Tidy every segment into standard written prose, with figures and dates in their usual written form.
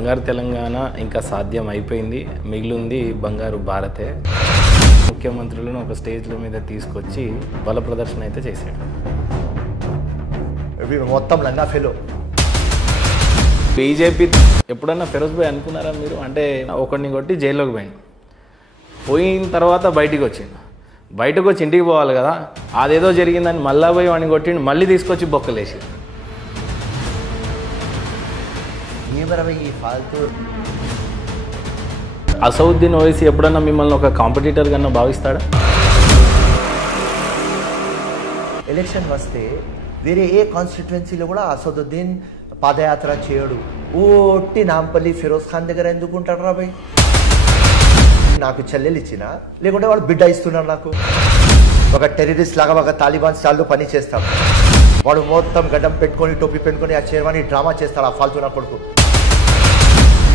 బంగారు తెలంగాణ ఇంకా సాధ్యం అయిపోయింది, మిగిలింది బంగారు భారతే. ముఖ్యమంత్రులను ఒక స్టేజ్ల మీద తీసుకొచ్చి బల ప్రదర్శన అయితే చేశాడు. మొత్తం లంగా ఫెలో. బీజేపీ ఎప్పుడన్నా ఫిరోజ్ భాయ్ అనుకున్నారా మీరు? అంటే ఒకరిని కొట్టి జైల్లోకి పోయిన తర్వాత బయటికి వచ్చి ఇంటికి పోవాలి కదా, అదేదో జరిగిందని మళ్ళా పోయి వాడిని కొట్టిండు, మళ్ళీ తీసుకొచ్చి బొక్కలేసి. అసౌద్దీన్ ఓవైసీ ఎప్పుడన్నా మిమ్మల్ని ఒక కాంపిటీటర్ కన్నా భావిస్తాడా? ఎలక్షన్ వస్తే వేరే ఏ కాన్స్టిట్యువెన్సీలో కూడా అసదుద్దీన్ పాదయాత్ర చేయడు. ఓట్టి నాంపల్లి ఫిరోజ్ ఖాన్ దగ్గర ఎందుకు ఉంటాడు రా భయ్? నాకు చెల్లెలు ఇచ్చినా లేకుంటే వాళ్ళు బిడ్డ ఇస్తున్నారు నాకు. ఒక టెర్రరిస్ట్ లాగా ఒక తాలిబాన్ స్టాల్లో పని చేస్తాడు వాడు. మొత్తం గడ్డం పెట్టుకొని టోపీ పెట్టుకొని ఆ చేరవాణి డ్రామా చేస్తాడు ఆ ఫాల్తూ నా కొడుకు.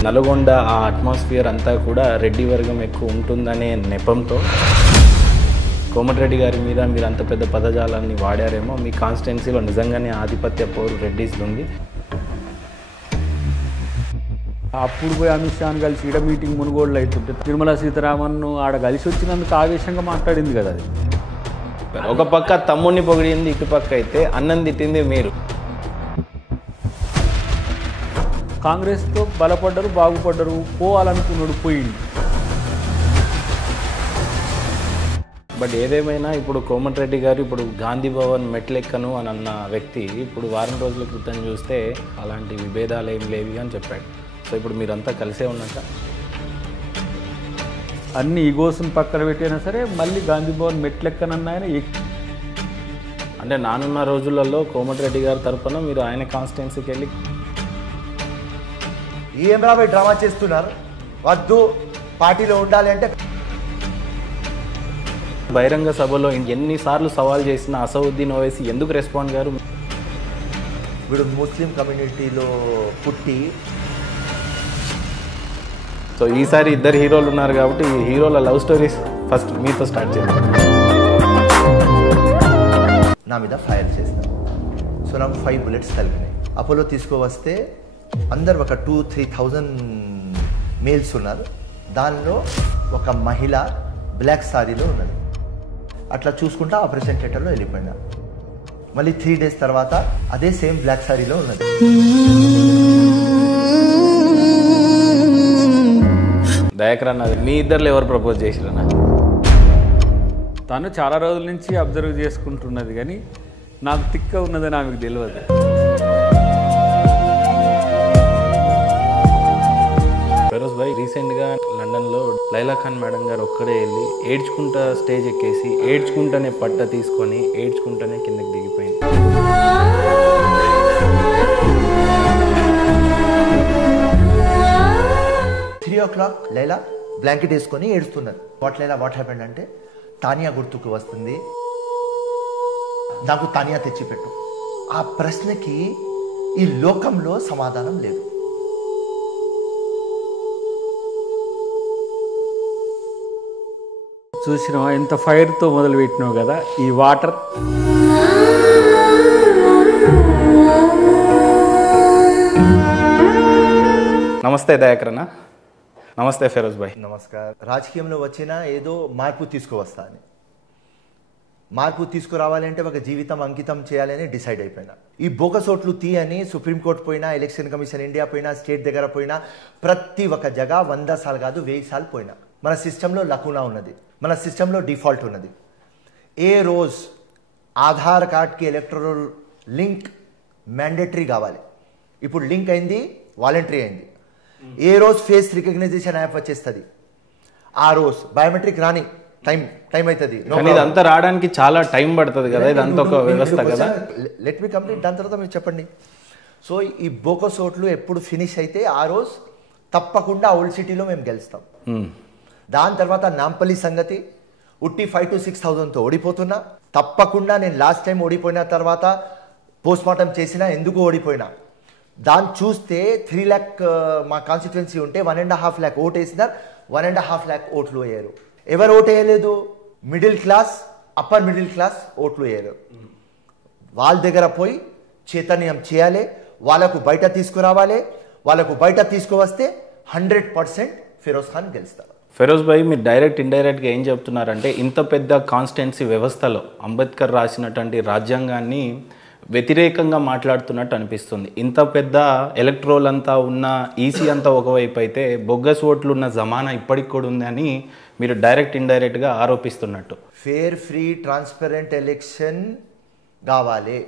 నల్గొండ ఆ అట్మాస్ఫియర్ అంతా కూడా రెడ్డి వర్గం ఎక్కువ ఉంటుందనే నెపంతో కోమటిరెడ్డి గారి మీద మీరు అంత పెద్ద పదజాలాన్ని వాడారేమో. మీ కాన్స్టిట్యున్సీలో నిజంగానే ఆధిపత్య పోరు రెడ్డిస్ ఉంది. అప్పుడు పోయి అమిత్ షాను కలిసి ఈడ మీటింగ్ మునుగోడులో అవుతుంటే నిర్మలా సీతారామన్ ఆడ కలిసి వచ్చినందుకు ఆవేశంగా మాట్లాడింది కదా. అది ఒక పక్క తమ్ముడిని పొగిడింది, ఇటుపక్క అయితే అన్నం తిట్టింది మీరు. కాంగ్రెస్తో బలపడ్డరు, బాగుపడ్డరు, పోవాలనుకున్నాడు పోయింది. బట్ ఏదేమైనా ఇప్పుడు కోమటిరెడ్డి గారు ఇప్పుడు గాంధీ భవన్ మెట్లెక్కను అని అన్న వ్యక్తి ఇప్పుడు వారం రోజుల క్రితం చూస్తే అలాంటి విభేదాలు ఏం లేవి అని చెప్పాడు. సో ఇప్పుడు మీరంతా కలిసే ఉన్నట్ట? అన్ని ఈగోస్ని పక్కన పెట్టినా సరే మళ్ళీ గాంధీ భవన్ మెట్లెక్కనన్న ఆయన అంటే నానున్న రోజులలో కోమటిరెడ్డి గారి తరఫున మీరు ఆయన కాన్స్టిట్యున్సీకి వెళ్ళి ఏం రాబోయే డ్రామా చేస్తున్నారు? వద్దు, పార్టీలో ఉండాలి అంటే. బహిరంగ సభలో ఎన్నిసార్లు సవాల్ చేసిన అసదుద్దీన్ ఓవైసీ ఎందుకు రెస్పాండ్ గారు? వీడు ముస్లిం కమ్యూనిటీలో పుట్టి. సో ఈసారి ఇద్దరు హీరోలు ఉన్నారు కాబట్టి ఈ హీరోల లవ్ స్టోరీస్ ఫస్ట్ మీతో స్టార్ట్ చేద్దాం. నా మీద ఫైర్ చేస్తాను. సో నాకు 5 bullets తగిలినాయి. అపోలో తీసుకువస్తే అందరు ఒక 2-3,000 మేల్స్ ఉన్నారు. దానిలో ఒక మహిళ బ్లాక్ సారీలో ఉన్నది. అట్లా చూసుకుంటా ఆపరేషన్ థియేటర్లో వెళ్ళిపోయినా. మళ్ళీ 3 days తర్వాత అదే సేమ్ బ్లాక్ సారీలో ఉన్నది. దయాకర్ అన్నది మీ ఇద్దరు ఎవరు ప్రపోజ్ చేసిరన్నా? తను చాలా రోజుల నుంచి అబ్జర్వ్ చేసుకుంటున్నది, కానీ నాకు తిక్క ఉన్నదని ఆమెకు తెలియదు. ఫిరోజ్ భాయ్ రీసెంట్గా లండన్లో లైలా ఖాన్ మేడం గారు ఒక్కడే వెళ్ళి ఏడ్చుకుంటా స్టేజ్ ఎక్కేసి ఏడ్చుకుంటానే పట్ట తీసుకొని ఏడ్చుకుంటానే కిందకి దిగిపోయింది. 3 o'clock లైలా బ్లాంకెట్ వేసుకొని ఏడుస్తున్నారు. వాట్ లైలా వాట్ హ్యాపెండ్ అంటే తానియా గుర్తుకు వస్తుంది, నాకు తానియా తెచ్చిపెట్టు. ఆ ప్రశ్నకి ఈ లోకంలో సమాధానం లేదు. చూసినావా ఎంత ఫైర్తో మొదలు పెట్టినావు కదా ఈ వాటర్. నమస్తే దయాకర్ అన్న. నమస్తే ఫిరోజ్ భాయ్. నమస్కారం. రాజకీయంలో వచ్చినా ఏదో మార్పు తీసుకువస్తా అని, మార్పు తీసుకురావాలి అంటే ఒక జీవితం అంకితం చేయాలని డిసైడ్ అయిపోయినా. ఈ బోకసోట్లు తీయని సుప్రీంకోర్టు పోయినా, ఎలక్షన్ కమిషన్ ఇండియా పోయినా, స్టేట్ దగ్గర పోయినా, ప్రతి ఒక్క జగ 100 సార్లు కాదు 1000 సార్లు పోయినా. మన సిస్టంలో లకునా ఉన్నది, మన సిస్టంలో డిఫాల్ట్ ఉన్నది. ఏ రోజు ఆధార్ కార్డ్కి ఎలక్ట్రల్ లింక్ మ్యాండేటరీ కావాలి, ఇప్పుడు లింక్ అయింది, వాలంటరీ అయింది. ఏ రోజు ఫేస్ రికగ్నైజేషన్ యాప్ వచ్చేస్తుంది, ఆ రోజు బయోమెట్రిక్ రాని టైం అవుతుంది. ఇదంతా రావడానికి చాలా టైం పడుతుంది కదా, ఇదంతా ఒక వ్యవస్థ కదా. లెట్ మీ కంప్లీట్, దాని తర్వాత మీరు చెప్పండి. సో ఈ బోకసోట్లు ఎప్పుడు ఫినిష్ అయితే ఆ రోజు తప్పకుండా ఓల్డ్ సిటీలో మేము గెలుస్తాం. దాని తర్వాత నాంపల్లి సంగతి ఉట్టి 5,000 to 6,000తో ఓడిపోతున్నా. తప్పకుండా నేను లాస్ట్ టైం ఓడిపోయిన తర్వాత పోస్ట్ మార్టం చేసినా ఎందుకు ఓడిపోయినా. దాన్ని చూస్తే 3 lakh మా కాన్స్టిట్యువెన్సీ ఉంటే 1.5 lakh ఓటు వేసినారు, 1.5 lakh ఓట్లు వేయరు. ఎవరు ఓటు వేయలేదు? Middle class, upper middle class ఓట్లు వేయరు. వాళ్ళ దగ్గర పోయి చైతన్యం చేయాలి, వాళ్ళకు బయట తీసుకురావాలి, వాళ్ళకు బయట తీసుకువస్తే 100% ఫిరోజ్ ఖాన్ గెలుస్తారు. ఫిరోజ్ భాయ్, మీరు డైరెక్ట్ ఇండైరెక్ట్గా ఏం చెప్తున్నారంటే ఇంత పెద్ద కాన్స్టిట్యున్సీ వ్యవస్థలో అంబేద్కర్ రాసినటువంటి రాజ్యాంగాన్ని వ్యతిరేకంగా మాట్లాడుతున్నట్టు అనిపిస్తుంది. ఇంత పెద్ద ఎలక్ట్రోల్ అంతా ఉన్న ఈసీ అంతా ఒకవైపు అయితే బొగ్గస్ ఓట్లు ఉన్న జమానా ఇప్పటికి కూడా ఉందని మీరు డైరెక్ట్ ఇండైరెక్ట్గా ఆరోపిస్తున్నట్టు. ఫేర్, ఫ్రీ, ట్రాన్స్పరెంట్ ఎలక్షన్ కావాలి.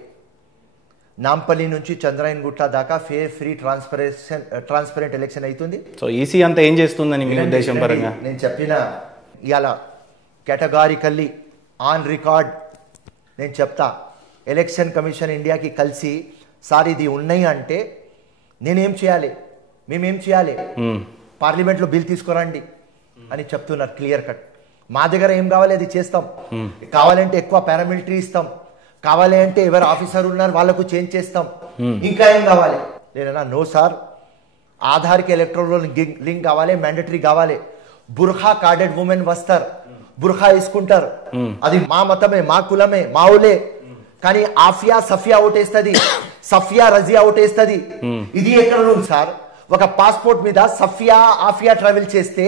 నాంపల్లి నుంచి చంద్రాయన్ గుట్ట దాకా ఫేర్, ఫ్రీ, ట్రాన్స్పరెంట్ ఎలక్షన్ అవుతుంది. సో ఈసీ అంతా ఏం చేస్తుందని మీ ఉద్దేశం పరంగా? నేను చెప్పిన ఇవాళ కేటగారికల్లీ ఆన్ రికార్డ్ నేను చెప్తా, ఎలక్షన్ కమిషన్ ఇండియాకి కలిసి సార్ ఇది ఉన్నాయి అంటే నేనేం చేయాలి, మేమేం చేయాలి, పార్లమెంట్లో బిల్ తీసుకురండి అని చెప్తున్నారు క్లియర్ కట్. మా దగ్గర ఏం కావాలి అది చేస్తాం. కావాలంటే ఎక్కువ పారామిలిటరీ ఇస్తాం, కావాలి అంటే ఎవరు ఆఫీసర్ ఉన్నారు వాళ్ళకు చేంజ్ చేస్తాం, ఇంకా ఏం కావాలి లేదన్నా. నో సార్, ఆధార్కి ఎలక్ట్రోల్ లింక్ కావాలి, మ్యాండటరీ కావాలి. బుర్ఖా కార్డెడ్ ఉమెన్ వస్తారు, బుర్ఖా వేసుకుంటారు, అది మా మతమే, మా కులమే, మా ఊలే. కానీ ఆఫియా సఫియా ఓటేస్తుంది, సఫియా రజియా ఓటేస్తుంది. ఇది ఎక్కడ ఉంది సార్? ఒక పాస్పోర్ట్ మీద సఫియా ఆఫియా ట్రావెల్ చేస్తే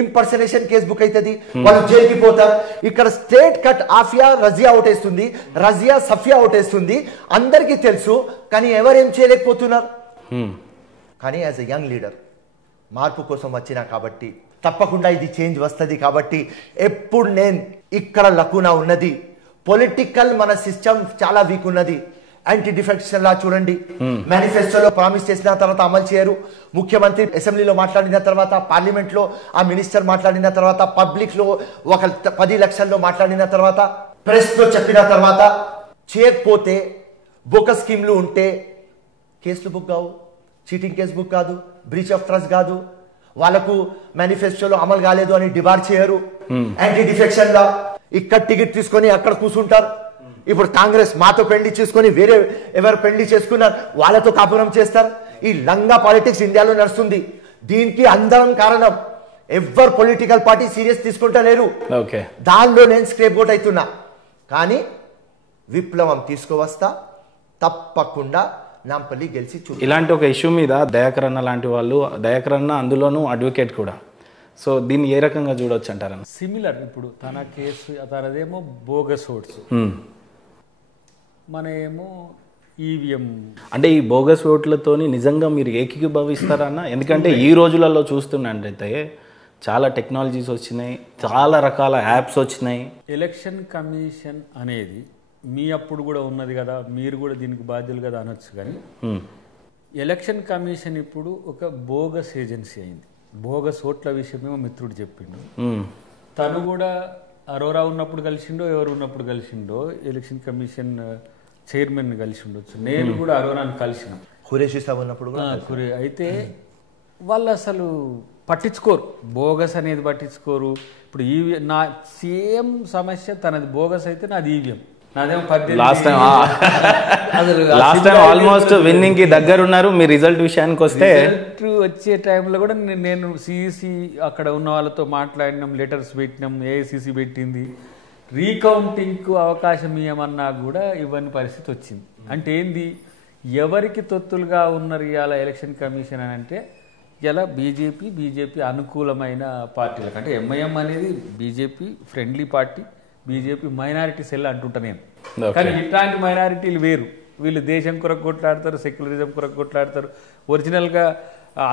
ఇంపర్సనేషన్ కేసు బుక్ అవుతుంది, వాళ్ళు జైలుకి పోతారు. ఇక్కడ స్టేట్ కట్ ఆఫియా రజియా ఓటేస్తుంది, రజియా సఫియా ఓటేస్తుంది, అందరికీ తెలుసు. కానీ ఎవరేం చేయలేకపోతున్నారు. కానీ యాజ్ ఎ యంగ్ లీడర్ మార్పు కోసం వచ్చినా కాబట్టి తప్పకుండా ఇది చేంజ్ వస్తుంది. కాబట్టి ఎప్పుడు నేను ఇక్కడ లకునా ఉన్నది, పొలిటికల్ మన సిస్టమ్ చాలా వీక్ ఉన్నది. యాంటీ డిఫెక్షన్ లా చూడండి, మేనిఫెస్టోలో ప్రామిస్ చేసిన తర్వాత అమలు చేయరు. ముఖ్యమంత్రి అసెంబ్లీలో మాట్లాడిన తర్వాత, పార్లమెంట్ లో ఆ మినిస్టర్ మాట్లాడిన తర్వాత, పబ్లిక్ లో ఒక 10 లక్షల్లో మాట్లాడిన తర్వాత, ప్రెస్ లో చెప్పిన తర్వాత చేయకపోతే బొక్క స్కీమ్లు ఉంటే కేసులు బుక్ కావు, చీటింగ్ కేసు బుక్ కాదు, బ్రీచ్ ఆఫ్ ట్రస్ట్ కాదు, వాళ్ళకు మేనిఫెస్టోలో అమలు కాలేదు అని డిబార్ చేయరు. యాంటీ డిఫెక్షన్ లా ఇక్కడ టికెట్ తీసుకొని అక్కడ కూర్చుంటారు. ఇప్పుడు కాంగ్రెస్ మాతో పెళ్లి చేసుకొని వేరే ఎవరు పెళ్లి చేసుకున్నారు వాళ్ళతో కాపురం చేస్తారు. ఈ లంగా పాలిటిక్స్ ఇండియాలో నడుస్తుంది. దీనికి అందరం కారణం. ఎవరు పొలిటికల్ పార్టీ సీరియస్ తీసుకుంటలేరు. దానిలో నేను స్క్రేప్ అవుట్ అవుతున్నా. కానీ విప్లవం తీసుకువస్తా, తప్పకుండా నాంపల్లి గెలిచి చూ. ఇలాంటి ఒక ఇష్యూ మీద దయాకర్ అన్న లాంటి వాళ్ళు, దయాకర్ అన్న అందులోనూ అడ్వకేట్ కూడా, సో దీన్ని ఏ రకంగా చూడొచ్చు అంటారన్న? సిమిలర్. ఇప్పుడు తన కేసు తనదేమో బోగస్ ఓట్స్, మన ఏమో ఈవీఎం. అంటే ఈ బోగస్ ఓట్లతోని నిజంగా మీరు ఏకీభవిస్తారా అన్న? ఎందుకంటే ఈ రోజులలో చూస్తున్నట్టయితే చాలా టెక్నాలజీస్ వచ్చినాయి, చాలా రకాల యాప్స్ వచ్చినాయి. ఎలక్షన్ కమిషన్ అనేది మీ అప్పుడు కూడా ఉన్నది కదా, మీరు కూడా దీనికి బాధ్యులు కదా అనొచ్చు. కానీ ఎలక్షన్ కమిషన్ ఇప్పుడు ఒక బోగస్ ఏజెన్సీ అయింది. బోగస్ ఓట్ల విషయమేమో మిత్రుడు చెప్పిండు. తను కూడా అరోరా ఉన్నప్పుడు కలిసిండో, ఎవరు ఉన్నప్పుడు కలిసిండో ఎలక్షన్ కమిషన్ చైర్మన్ కలిసి ఉండొచ్చు. నేను కూడా అరోరాని కలిసిన, ఖురేషీ సాబ్ ఉన్నప్పుడు అయితే వాళ్ళు అసలు పట్టించుకోరు, బోగస్ అనేది పట్టించుకోరు. ఇప్పుడు ఈవీఎం నా సేమ్ సమస్య, తనది బోగస్ అయితే నాది ఈవీఎం, నాదేమో లాస్ట్ టైం ఆల్మోస్ట్ విన్నింగ్ కి దగ్గర ఉన్నారు. మీ రిజల్ట్ విషయానికి వస్తే వచ్చే టైంలో కూడా నేను సిఈసి అక్కడ ఉన్న వాళ్ళతో మాట్లాడినాం, లెటర్స్ పెట్టినాం, ఏఐసిసి పెట్టింది, రీకౌంటింగ్కు అవకాశం ఇవ్వమన్నా కూడా ఇవ్వని పరిస్థితి వచ్చింది. అంటే ఏంది, ఎవరికి తొత్తులుగా ఉన్నారు ఇవాళ ఎలక్షన్ కమిషన్ అని అంటే, ఇలా బీజేపీ అనుకూలమైన పార్టీలకు. అంటే ఎంఐఎం అనేది BJP friendly party, BJP minority cell అంటుంటా నేను. కానీ ఇట్లాంటి మైనారిటీలు వేరు, వీళ్ళు దేశం కొరకు కొట్లాడతారు, సెక్యులరిజం కొరకు కొట్లాడతారు, ఒరిజినల్గా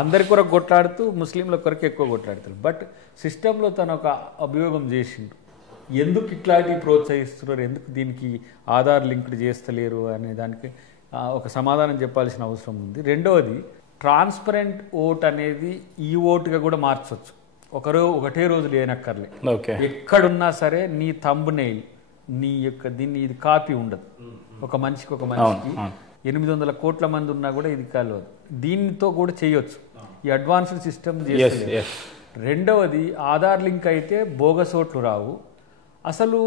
అందరి కొరకు కొట్లాడుతూ ముస్లింల కొరకు ఎక్కువ కొట్లాడతారు. బట్ సిస్టంలో తను ఒక అభియోగం చేసిండు, ఎందుకు ఇట్లాంటివి ప్రోత్సహిస్తున్నారు, ఎందుకు దీనికి ఆధార్ లింక్డ్ చేస్తలేరు అనే దానికి ఒక సమాధానం చెప్పాల్సిన అవసరం ఉంది. రెండవది, ట్రాన్స్పరెంట్ ఓట్ అనేది ఈ ఓటుగా కూడా మార్చవచ్చు. ఒకటే రోజు లేనక్కర్లే, ఎక్కడున్నా సరే నీ థంబ్నెయిల్, నీ యొక్క దీన్ని ఇది కాపీ ఉండదు. ఒక మనిషికి 800 కోట్ల మంది ఉన్నా కూడా ఇది కలవదు. దీనితో కూడా చేయొచ్చు, ఈ అడ్వాన్స్డ్ సిస్టమ్ చేస్తే. రెండవది, ఆధార్ లింక్ అయితే బోగస్ ఓట్లు రావు. అసలు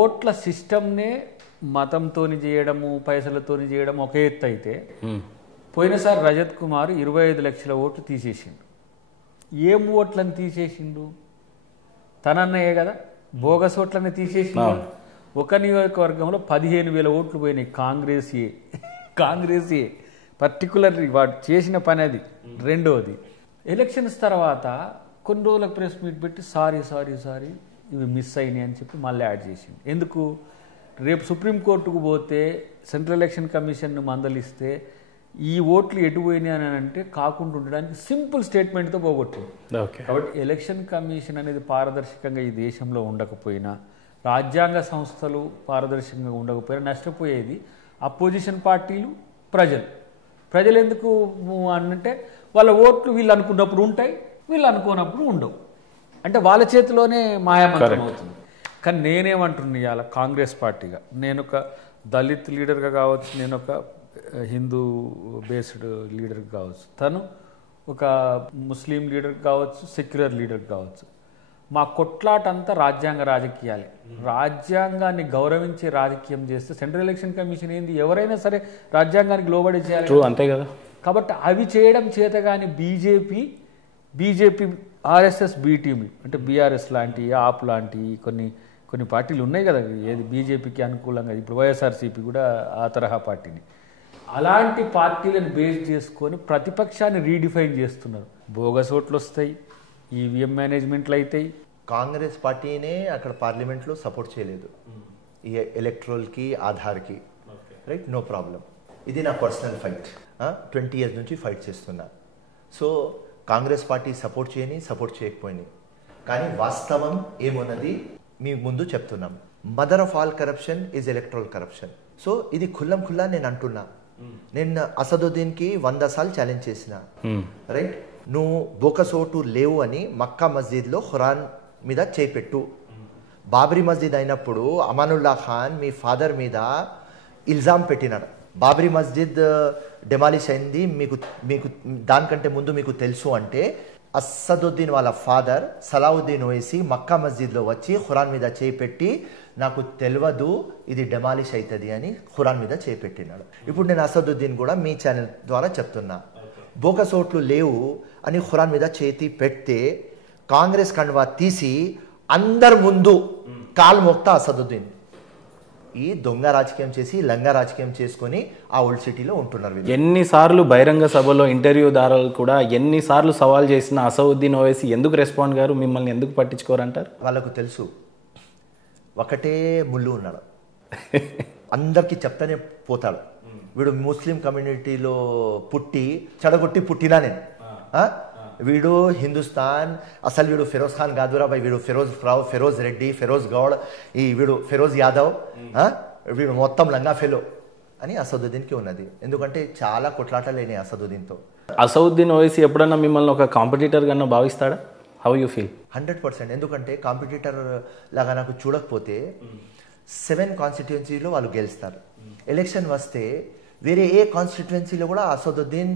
ఓట్ల సిస్టమ్నే మతంతోని చేయడము, పైసలతోని చేయడం ఒక ఎత్తు అయితే, పోయినసారి రజత్ కుమార్ 25 లక్షల ఓట్లు తీసేసిండు. ఏం ఓట్లను తీసేసిండు? తనన్నయే కదా, బోగస్ ఓట్లని తీసేసిండు. ఒక నియోజకవర్గంలో 15,000 ఓట్లు పోయినాయి. కాంగ్రెస్ ఏ పర్టికులర్లీ వాడు చేసిన పని అది. రెండోది, ఎలక్షన్స్ తర్వాత కొన్ని రోజులకు ప్రెస్ మీట్ పెట్టి సారీ ఇవి మిస్ అయినాయి అని చెప్పి మళ్ళీ యాడ్ చేసింది. ఎందుకు? రేపు సుప్రీంకోర్టుకు పోతే సెంట్రల్ ఎలక్షన్ కమిషన్ను మందలిస్తే ఈ ఓట్లు ఎటు పోయినాయి అని అంటే కాకుండా ఉండడానికి సింపుల్ స్టేట్మెంట్తో పోగొట్టింది. కాబట్టి ఎలక్షన్ కమిషన్ అనేది పారదర్శకంగా ఈ దేశంలో ఉండకపోయినా, రాజ్యాంగ సంస్థలు పారదర్శకంగా ఉండకపోయినా నష్టపోయేది అపోజిషన్ పార్టీలు, ప్రజలు ఎందుకు అంటే వాళ్ళ ఓట్లు వీళ్ళు అనుకున్నప్పుడు ఉంటాయి, వీళ్ళు అనుకోనప్పుడు ఉండవు. అంటే వాళ్ళ చేతిలోనే మాయామంత్రం అవుతుంది. కానీ నేనేమంటున్నా ఇవాళ కాంగ్రెస్ పార్టీగా, నేను ఒక దళిత్ లీడర్గా కావచ్చు, నేను ఒక హిందూ బేస్డ్ లీడర్ కావచ్చు, తను ఒక ముస్లిం లీడర్ కావచ్చు, సెక్యులర్ లీడర్ కావచ్చు, మా కొట్లాట అంతా రాజ్యాంగ రాజకీయాలే. రాజ్యాంగాన్ని గౌరవించే రాజకీయం చేస్తే సెంట్రల్ ఎలక్షన్ కమిషన్ ఏంది, ఎవరైనా సరే రాజ్యాంగానికి లోబడి చేయాలి, అంతే కదా. కాబట్టి అవి చేయడం చేత కానీ బీజేపీ ఆర్ఎస్ఎస్ బి టీంలు అంటే బీఆర్ఎస్ లాంటి, ఆప్ లాంటి కొన్ని పార్టీలు ఉన్నాయి కదా, ఏది బీజేపీకి అనుకూలంగా, ఇప్పుడు వైఎస్ఆర్సీపీ కూడా ఆ తరహా పార్టీని, అలాంటి పార్టీలను బేస్ చేసుకొని ప్రతిపక్షాన్ని రీడిఫైన్ చేస్తున్నారు. బోగస్ ఓట్లు వస్తాయి, ఈవీఎం మేనేజ్మెంట్లు అవుతాయి. కాంగ్రెస్ పార్టీనే అక్కడ పార్లమెంట్లో సపోర్ట్ చేయలేదు ఈ ఎలక్ట్రల్కి, ఆధార్కి, రైట్, నో ప్రాబ్లం. ఇది నా పర్సనల్ ఫైట్, 20 years నుంచి ఫైట్ చేస్తున్నా. సో కాంగ్రెస్ పార్టీ సపోర్ట్ చేయకపోయింది, కానీ వాస్తవం ఏమున్నది మీ ముందు చెప్తున్నాం. Mother of all corruption is electoral corruption. So ఇది ఖుల్లా నేను అంటున్నా. నేను అసదుద్దీన్కి 100 సార్లు ఛాలెంజ్ చేసిన, రైట్, నువ్వు బోకస్ ఓటు లేవు అని మక్కా మస్జిద్లో ఖురాన్ మీద చేపెట్టు. బాబ్రీ మస్జిద్ అయినప్పుడు అమానుల్లా ఖాన్ మీ ఫాదర్ మీద ఇల్జాం పెట్టినాడు. బాబ్రీ మస్జిద్ డెమాలిష్ అయింది మీకు దానికంటే ముందు మీకు తెలుసు అంటే అసదుద్దీన్ వాళ్ళ ఫాదర్ సలావుద్దీన్ ఓవైసీ మక్కా మస్జిద్లో వచ్చి ఖురాన్ మీద చేపెట్టి నాకు తెలియదు ఇది డెమాలిష్ అవుతుంది అని ఖురాన్ మీద చేపెట్టినాడు. ఇప్పుడు నేను అసదుద్దీన్ కూడా మీ ఛానల్ ద్వారా చెప్తున్నా, బోకస్ ఓట్లు లేవు అని ఖురాన్ మీద చేతి పెడితే కాంగ్రెస్ కండువా తీసి అందరి ముందు కాలు మోక్తా అసదుద్దీన్. ఈ దొంగ రాజకీయం చేసి లంగా రాజకీయం చేసుకొని ఆ ఓల్డ్ సిటీలో ఉంటున్నారు. ఎన్నిసార్లు బహిరంగ సభలో ఇంటర్వ్యూదారులు కూడా ఎన్నిసార్లు సవాల్ చేసిన అసదుద్దీన్ ఓవైసీ ఎందుకు రెస్పాండ్ గారు, మిమ్మల్ని ఎందుకు పట్టించుకోరంటారు? వాళ్ళకు తెలుసు ఒకటే ముళ్ళు ఉన్నాడు, అందరికీ చెప్తానే పోతాడు. వీడు ముస్లిం కమ్యూనిటీలో పుట్టి చెడగొట్టి పుట్టినా నేను, వీడు హిందుస్థాన్, అసలు వీడు ఫిరోజ్ ఖాన్ కాదురా బాయ్, వీడు ఫిరోజ్ రెడ్డి, ఫిరోజ్ గౌడ్, వీడు ఫిరోజ్ యాదవ్, వీడు మొత్తం లంగా ఫెలో అని అసదుద్దీన్కి ఉన్నది. ఎందుకంటే చాలా కొట్లాటలు లేని అసదుద్దీన్తో. అసదుద్దీన్ ఓవైసీ ఎప్పుడన్నా మిమ్మల్ని ఒక కాంపిటీటర్ కన్నా భావిస్తాడా? How you feel? 100%. ఎందుకంటే కాంపిటీటర్ లాగా నాకు చూడకపోతే 7 కాన్స్టిట్యుయెన్సీలో వాళ్ళు గెలుస్తారు. ఎలక్షన్ వస్తే వేరే ఏ కాన్స్టిట్యుయెన్సీలో కూడా అసదుద్దీన్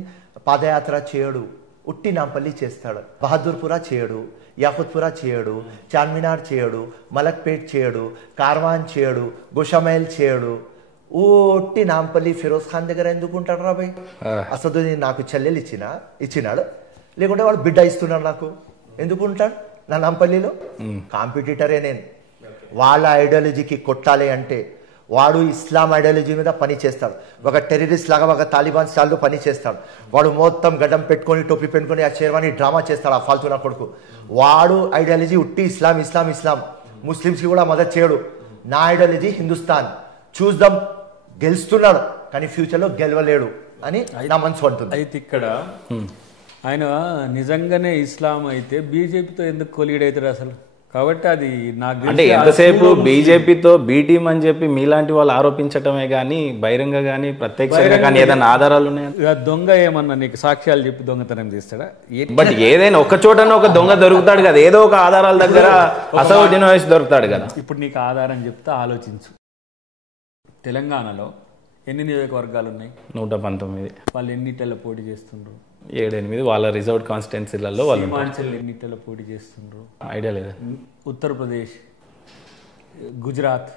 పాదయాత్ర చేయడు, ఉట్టి నాంపల్లి చేస్తాడు. బహదూర్పురా చేయడు, యాకుత్పురా చేయడు, చార్మినార్ చేయడు, మలక్పేట్ చేయడు, కార్వాన్ చేయడు, గోషామైల్ చేయడు. ఉట్టి నాంపల్లి ఫిరోజ్ ఖాన్ దగ్గర ఎందుకు ఉంటాడు రా భయ్? అసదుద్దీన్ నాకు చెల్లెలు ఇచ్చినాడు, లేకుంటే వాడు బిడ్డ ఇస్తున్నాడు నాకు, ఎందుకు ఉంటాడు నా నాంపల్లిలో? కాంపిటీటరే నేను. వాళ్ళ ఐడియాలజీకి కొట్టాలి అంటే వాడు ఇస్లాం ఐడియాలజీ మీద పని చేస్తాడు, ఒక టెర్రరిస్ట్ లాగా ఒక తాలిబాన్ స్టాల్లో పని చేస్తాడు. వాడు మొత్తం గడ్డం పెట్టుకొని టోపీ పెట్టుకొని ఆ షేర్వాణి డ్రామా చేస్తాడు, ఆ ఫాల్తునా కొడుకు. వాడు ఐడియాలజీ ఉట్టి ఇస్లాం, ముస్లిమ్స్కి కూడా మదత్ చేయడు. నా ఐడియాలజీ హిందుస్థాన్, చూద్దాం గెలుస్తున్నాడు కానీ ఫ్యూచర్లో గెలవలేడు అని నా మనసు అంటుంది. అయితే ఇక్కడ ఆయన నిజంగానే ఇస్లాం అయితే బీజేపీతో ఎందుకు కొలీడ్ అవుతాడు అసలు? కాబట్టి అది నాకు అంటే ఎంతసేపు బీజేపీతో బీ టీం అని చెప్పి మీలాంటి వాళ్ళు ఆరోపించటమే కానీ బహిరంగ కానీ ప్రత్యక్షంగా కానీ ఏదైనా ఆధారాలు ఉన్నాయా? దొంగ ఏమన్నా నీకు సాక్ష్యాలు చెప్పి దొంగతనం చేస్తాడా? బట్ ఏదైనా ఒక చోటన ఒక దొంగ దొరుకుతాడు కదా, ఏదో ఒక ఆధారాల దగ్గర అసదుద్దీన్ ఓవైసీ దొరుకుతాడు కదా. ఇప్పుడు నీకు ఆధారం చెప్తా ఆలోచించు. తెలంగాణలో ఎన్ని నియోజకవర్గాలు ఉన్నాయి? 119. వాళ్ళు ఎన్నిటల్లో పోటీ చేస్తుండ్రు? 7-8 వాళ్ళ రిజర్వ్డ్ కాన్స్టిట్యున్సీలలో వాళ్ళు. హిమాచల్ ఎన్నిటల్లో పోటీ చేస్తుండ్రు? ఐడియా లేదా? ఉత్తరప్రదేశ్, గుజరాత్,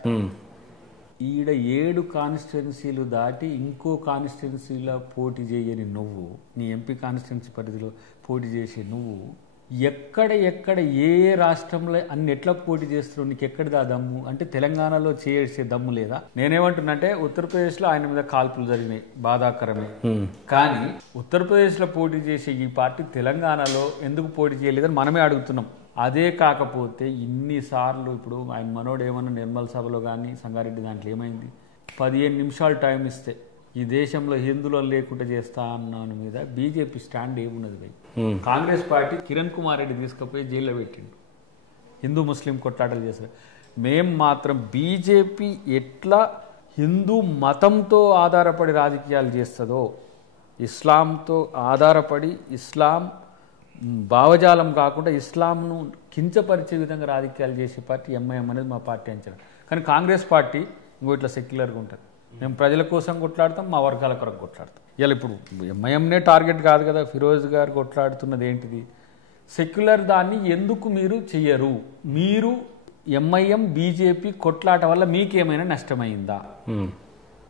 ఈడ 7 కాన్స్టిట్యున్సీలు దాటి ఇంకో కాన్స్టిట్యున్సీలో పోటీ చేయని నువ్వు, నీ ఎంపీ కాన్స్టిట్యున్సీ పరిధిలో పోటీ చేసే నువ్వు ఎక్కడ ఏ రాష్ట్రంలో అన్ని ఎట్లా పోటీ చేస్తున్నావు, నీకు ఎక్కడిది ఆ దమ్ము అంటే తెలంగాణలో చేసే దమ్ము లేదా? నేనేమంటున్నంటే ఉత్తరప్రదేశ్లో ఆయన మీద కాల్పులు జరిగినాయి, బాధాకరమే. కానీ ఉత్తరప్రదేశ్లో పోటీ చేసే ఈ పార్టీ తెలంగాణలో ఎందుకు పోటీ చేయలేదని మనమే అడుగుతున్నాం. అదే కాకపోతే ఇన్నిసార్లు ఇప్పుడు ఆయన మనోడు ఏమన్నా నిర్మల్ సభలో కానీ సంగారెడ్డి దాంట్లో ఏమైంది, 15 నిమిషాలు టైం ఇస్తే ఈ దేశంలో హిందువులు లేకుండా చేస్తా అన్న మీద బీజేపీ స్టాండ్ ఏమున్నది భయ్? కాంగ్రెస్ పార్టీ కిరణ్ కుమార్ రెడ్డి తీసుకుపోయి జైల్లో పెట్టిండు, హిందూ ముస్లిం కొట్లాటలు చేశారు. మేం మాత్రం బీజేపీ ఎట్లా హిందూ మతంతో ఆధారపడి రాజకీయాలు చేస్తుందో, ఇస్లాంతో ఆధారపడి ఇస్లాం భావజాలం కాకుండా ఇస్లాంను కించపరిచే విధంగా రాజకీయాలు చేసే పార్టీ ఎంఐఎం అనేది మా పార్టీ అంచనా. కానీ కాంగ్రెస్ పార్టీ ఇంకో ఇట్లా సెక్యులర్గా ఉంటుంది. మేము ప్రజల కోసం కొట్లాడతాం, మా వర్గాల కొరకు కొట్లాడతాం. ఇలా ఇప్పుడు ఎంఐఎంనే టార్గెట్ కాదు కదా, ఫిరోజ్ గారు కొట్లాడుతున్నది ఏంటిది? సెక్యులర్ దాన్ని ఎందుకు మీరు చెయ్యరు? మీరు ఎంఐఎం బీజేపీ కొట్లాట వల్ల మీకేమైనా నష్టమైందా?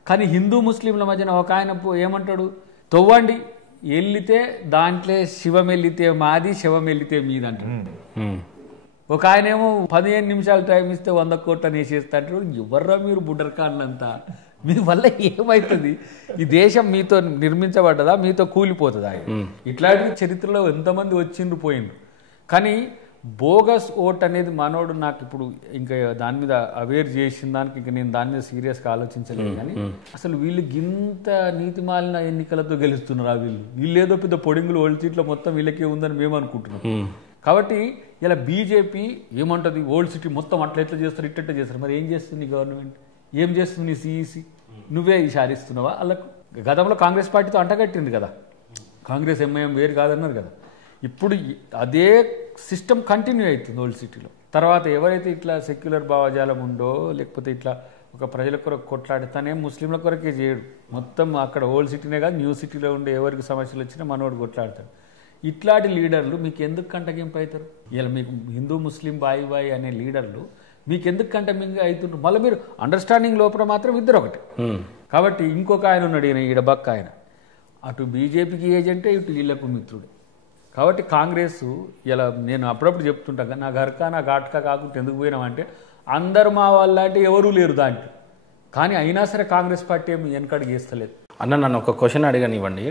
కానీ హిందూ ముస్లింల మధ్యన ఒక ఆయన ఏమంటాడు, తవ్వండి వెళ్ళితే దాంట్లో శివం వెళ్ళితే మాది, శివం వెళ్ళితే మీది అంటాడు. ఒక ఆయన ఏమో 15 నిమిషాలు టైం ఇస్తే 100 కోట్ల వేసేస్తాడు. ఎవర్రా మీరు బుడ్డర్కాన్లంతా? మీ వల్ల ఏమవుతుంది? ఈ దేశం మీతో నిర్మించబడ్డదా, మీతో కూలిపోతుందా? ఇట్లాంటి చరిత్రలో ఎంతమంది వచ్చిండ్రు పోయిండ్రు. కానీ బోగస్ ఓట్ అనేది మనోడు నాకు ఇప్పుడు ఇంకా దాని మీద అవేర్ చేసిన దానికి ఇంకా నేను దాని మీద సీరియస్గా ఆలోచించలేదు. కానీ అసలు వీళ్ళు గింత నీతిమాలిన ఎన్నికలతో గెలుస్తున్నారు. వీళ్ళు ఏదో పెద్ద పొడింగులు ఓల్డ్ సీట్లో మొత్తం వీళ్ళకే ఉందని మేము అనుకుంటున్నాం. కాబట్టి ఇలా బీజేపీ ఏమంటుంది, ఓల్డ్ సిటీ మొత్తం అట్లా ఎట్లా చేస్తారు, ఇట్లా చేస్తారు. మరి ఏం చేస్తుంది గవర్నమెంట్? ఏం చేస్తుంది నీ సిఈసి? నువ్వే ఇషారిస్తున్నావా? వాళ్ళకు గతంలో కాంగ్రెస్ పార్టీతో అంటగట్టింది కదా, కాంగ్రెస్ ఎంఐఎం వేరు కాదన్నారు కదా. ఇప్పుడు అదే సిస్టమ్ కంటిన్యూ అవుతుంది ఓల్డ్ సిటీలో. తర్వాత ఎవరైతే ఇట్లా సెక్యులర్ భావజాలం ఉందో, లేకపోతే ఇట్లా ఒక ప్రజల కొరకు కొట్లాడుతానే ముస్లింల కొరకే చేయడు, మొత్తం అక్కడ ఓల్డ్ సిటీనే కాదు న్యూ సిటీలో ఉండే ఎవరికి సమస్యలు వచ్చినా మనోడు కొట్లాడతాడు. ఇట్లాంటి లీడర్లు మీకు ఎందుకు కంటగింపు అవుతారు? ఇలా మీకు హిందూ ముస్లిం బాయి అనే లీడర్లు మీకు ఎందుకు కంటమింగ్ అవుతుంటారు? మళ్ళీ మీరు అండర్స్టాండింగ్ లోపల మాత్రం ఇద్దరు ఒకటి. కాబట్టి ఇంకొక ఆయన ఉన్నాడు, ఈయన బక్క ఆయన, అటు బీజేపీకి ఏజెంటే ఇటు వీళ్ళకు మిత్రుడు. కాబట్టి కాంగ్రెస్ ఇలా నేను అప్పుడప్పుడు చెప్తుంటా, నా ఘర్కా నా ఘాట్కా కాకుండా ఎందుకు పోయినామంటే అందరు మా వాళ్ళంటే ఎవరూ లేరు దాంట్లో. కానీ అయినా సరే కాంగ్రెస్ పార్టీ ఏమి వెనకడుగు వేస్తలేదు. అన్న నన్ను ఒక క్వశ్చన్ అడగనివ్వండి.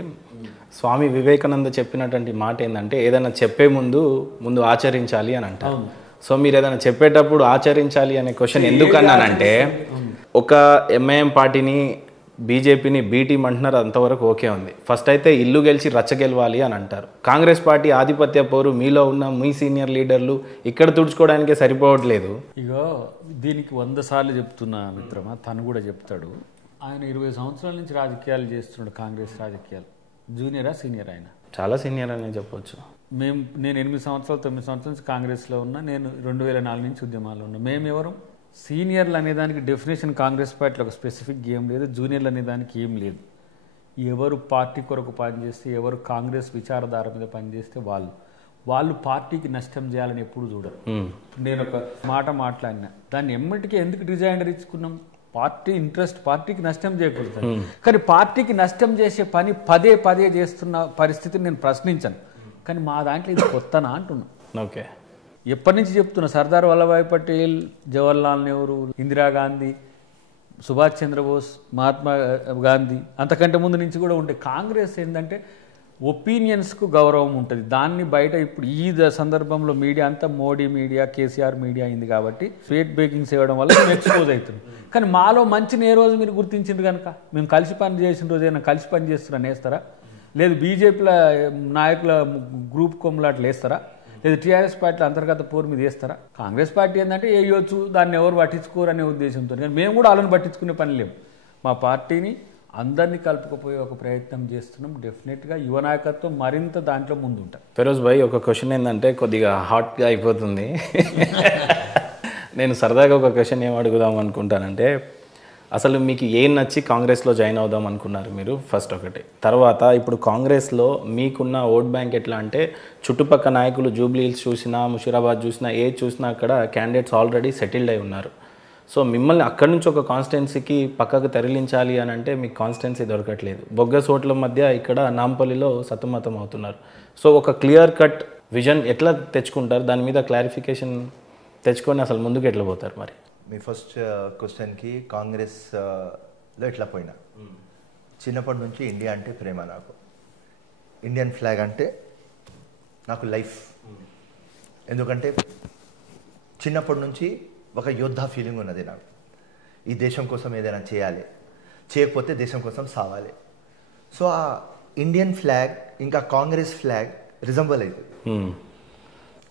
స్వామి వివేకానంద చెప్పినటువంటి మాట ఏంటంటే ఏదైనా చెప్పే ముందు ఆచరించాలి అని అంటారు. సో మీరు ఏదైనా చెప్పేటప్పుడు ఆచరించాలి అనే క్వశ్చన్ ఎందుకన్నానంటే, ఒక ఎంఐఎం పార్టీని బీజేపీని బీ టీం అంటున్నారు, అంతవరకు ఓకే ఉంది. ఫస్ట్ అయితే ఇల్లు గెలిచి రచ్చ గెలవాలి అని అంటారు. కాంగ్రెస్ పార్టీ ఆధిపత్య పౌరు మీలో ఉన్న మీ సీనియర్ లీడర్లు ఇక్కడ తుడుచుకోవడానికే సరిపోవట్లేదు. ఇగో దీనికి 100 సార్లు చెప్తున్నా మిత్రమా, తను కూడా చెప్తాడు. ఆయన 20 సంవత్సరాల నుంచి రాజకీయాలు చేస్తున్నాడు, కాంగ్రెస్ రాజకీయాలు. జూనియరా సీనియర్? ఆయన చాలా సీనియర్ అనే చెప్పొచ్చు. నేను 8 సంవత్సరాలు 9 సంవత్సరాల నుంచి కాంగ్రెస్లో ఉన్నా, నేను 2004 నుంచి ఉద్యమాల్లో ఉన్నా. మేమెవరం సీనియర్లు అనేదానికి డెఫినేషన్ కాంగ్రెస్ పార్టీలో ఒక స్పెసిఫిక్ ఏం లేదు, జూనియర్లు అనేదానికి ఏం లేదు. ఎవరు పార్టీ కొరకు పనిచేస్తే, ఎవరు కాంగ్రెస్ విచారధార మీద పనిచేస్తే వాళ్ళు పార్టీకి నష్టం చేయాలని ఎప్పుడు చూడరు. నేను ఒక మాట మాట్లాడినా, దాన్ని ఎమ్మటికి ఎందుకు డిజైనర్ ఇచ్చుకున్నాం? పార్టీ ఇంట్రెస్ట్, పార్టీకి నష్టం చేయకూడదు. కానీ పార్టీకి నష్టం చేసే పని పదే చేస్తున్న పరిస్థితిని నేను ప్రశ్నించాను. కానీ మా దాంట్లో ఇది కొత్తనా అంటున్నా. ఓకే, ఎప్పటి నుంచి చెప్తున్నా, సర్దార్ వల్లభాయ్ పటేల్, జవహర్లాల్ నెహ్రూ, ఇందిరాగాంధీ, సుభాష్ చంద్రబోస్, మహాత్మా గాంధీ, అంతకంటే ముందు నుంచి కూడా ఉండే. కాంగ్రెస్ ఏంటంటే ఒపీనియన్స్కు గౌరవం ఉంటుంది. దాన్ని బయట ఇప్పుడు ఈ సందర్భంలో మీడియా అంతా మోడీ మీడియా, కేసీఆర్ మీడియా అయింది కాబట్టి ఫేక్ బ్రేకింగ్స్ ఇవ్వడం వల్ల మేము ఎక్స్పోజ్ అవుతుంది. కానీ మాలో మంచిని ఏ రోజు మీరు గుర్తించిండ్రు కనుక మేము కలిసి పని చేసిన రోజు ఏమైనా కలిసి పని చేస్తున్నా వేస్తారా? లేదు బీజేపీల నాయకుల గ్రూప్ కొమ్మలాట్లు వేస్తారా? లేదు టీఆర్ఎస్ పార్టీల అంతర్గత పోరు మీద వేస్తారా? కాంగ్రెస్ పార్టీ ఏంటంటే వేయొచ్చు, దాన్ని ఎవరు పట్టించుకోరు అనే ఉద్దేశంతో. కానీ మేము కూడా వాళ్ళని పట్టించుకునే పని లేము. మా పార్టీని అందరినీ కలుపుకపోయే ఒక ప్రయత్నం చేస్తున్నాం. డెఫినెట్గా యువ నాయకత్వం మరింత దాంట్లో ముందుంటాం. ఫిరోజ్ భాయ్, ఒక క్వశ్చన్ ఏంటంటే కొద్దిగా హాట్గా అయిపోతుంది. నేను సరదాగా ఒక క్వశ్చన్ ఏం అడుగుదాం అనుకుంటానంటే, అసలు మీకు ఏం నచ్చి కాంగ్రెస్లో జాయిన్ అవుదాం అనుకున్నారు మీరు? ఫస్ట్ ఒకటి. తర్వాత ఇప్పుడు కాంగ్రెస్లో మీకున్న ఓట్ బ్యాంక్ ఎట్లా అంటే, చుట్టుపక్కల నాయకులు జూబ్లీ హిల్స్ చూసినా, ముషీరాబాద్ చూసినా, ఏది చూసినా అక్కడ క్యాండిడేట్స్ ఆల్రెడీ సెటిల్డ్ అయి ఉన్నారు. సో మిమ్మల్ని అక్కడి నుంచి ఒక కాన్స్టిట్యున్సీకి పక్కకు తరలించాలి అని అంటే మీకు కాన్స్టిట్యున్సీ దొరకట్లేదు. బొగ్గస్ ఓట్ల మధ్య ఇక్కడ నాంపల్లిలో సతమతం అవుతున్నారు. సో ఒక క్లియర్ కట్ విజన్ ఎట్లా తెచ్చుకుంటారు, దాని మీద క్లారిఫికేషన్ తెచ్చుకొని అసలు ముందుకు ఎట్లా పోతారు? మరి మీ ఫస్ట్ క్వశ్చన్కి కాంగ్రెస్లో ఎట్లా పోయినా, చిన్నప్పటి నుంచి ఇండియా అంటే ప్రేమ. నాకు ఇండియన్ ఫ్లాగ్ అంటే నాకు లైఫ్. ఎందుకంటే చిన్నప్పటి నుంచి ఒక యోద్ధా ఫీలింగ్ ఉన్నది నాకు. ఈ దేశం కోసం ఏదైనా చేయాలి, చేయకపోతే దేశం కోసం సావాలి. సో ఆ ఇండియన్ ఫ్లాగ్ ఇంకా కాంగ్రెస్ ఫ్లాగ్ రిజంబుల్ అవుతుంది.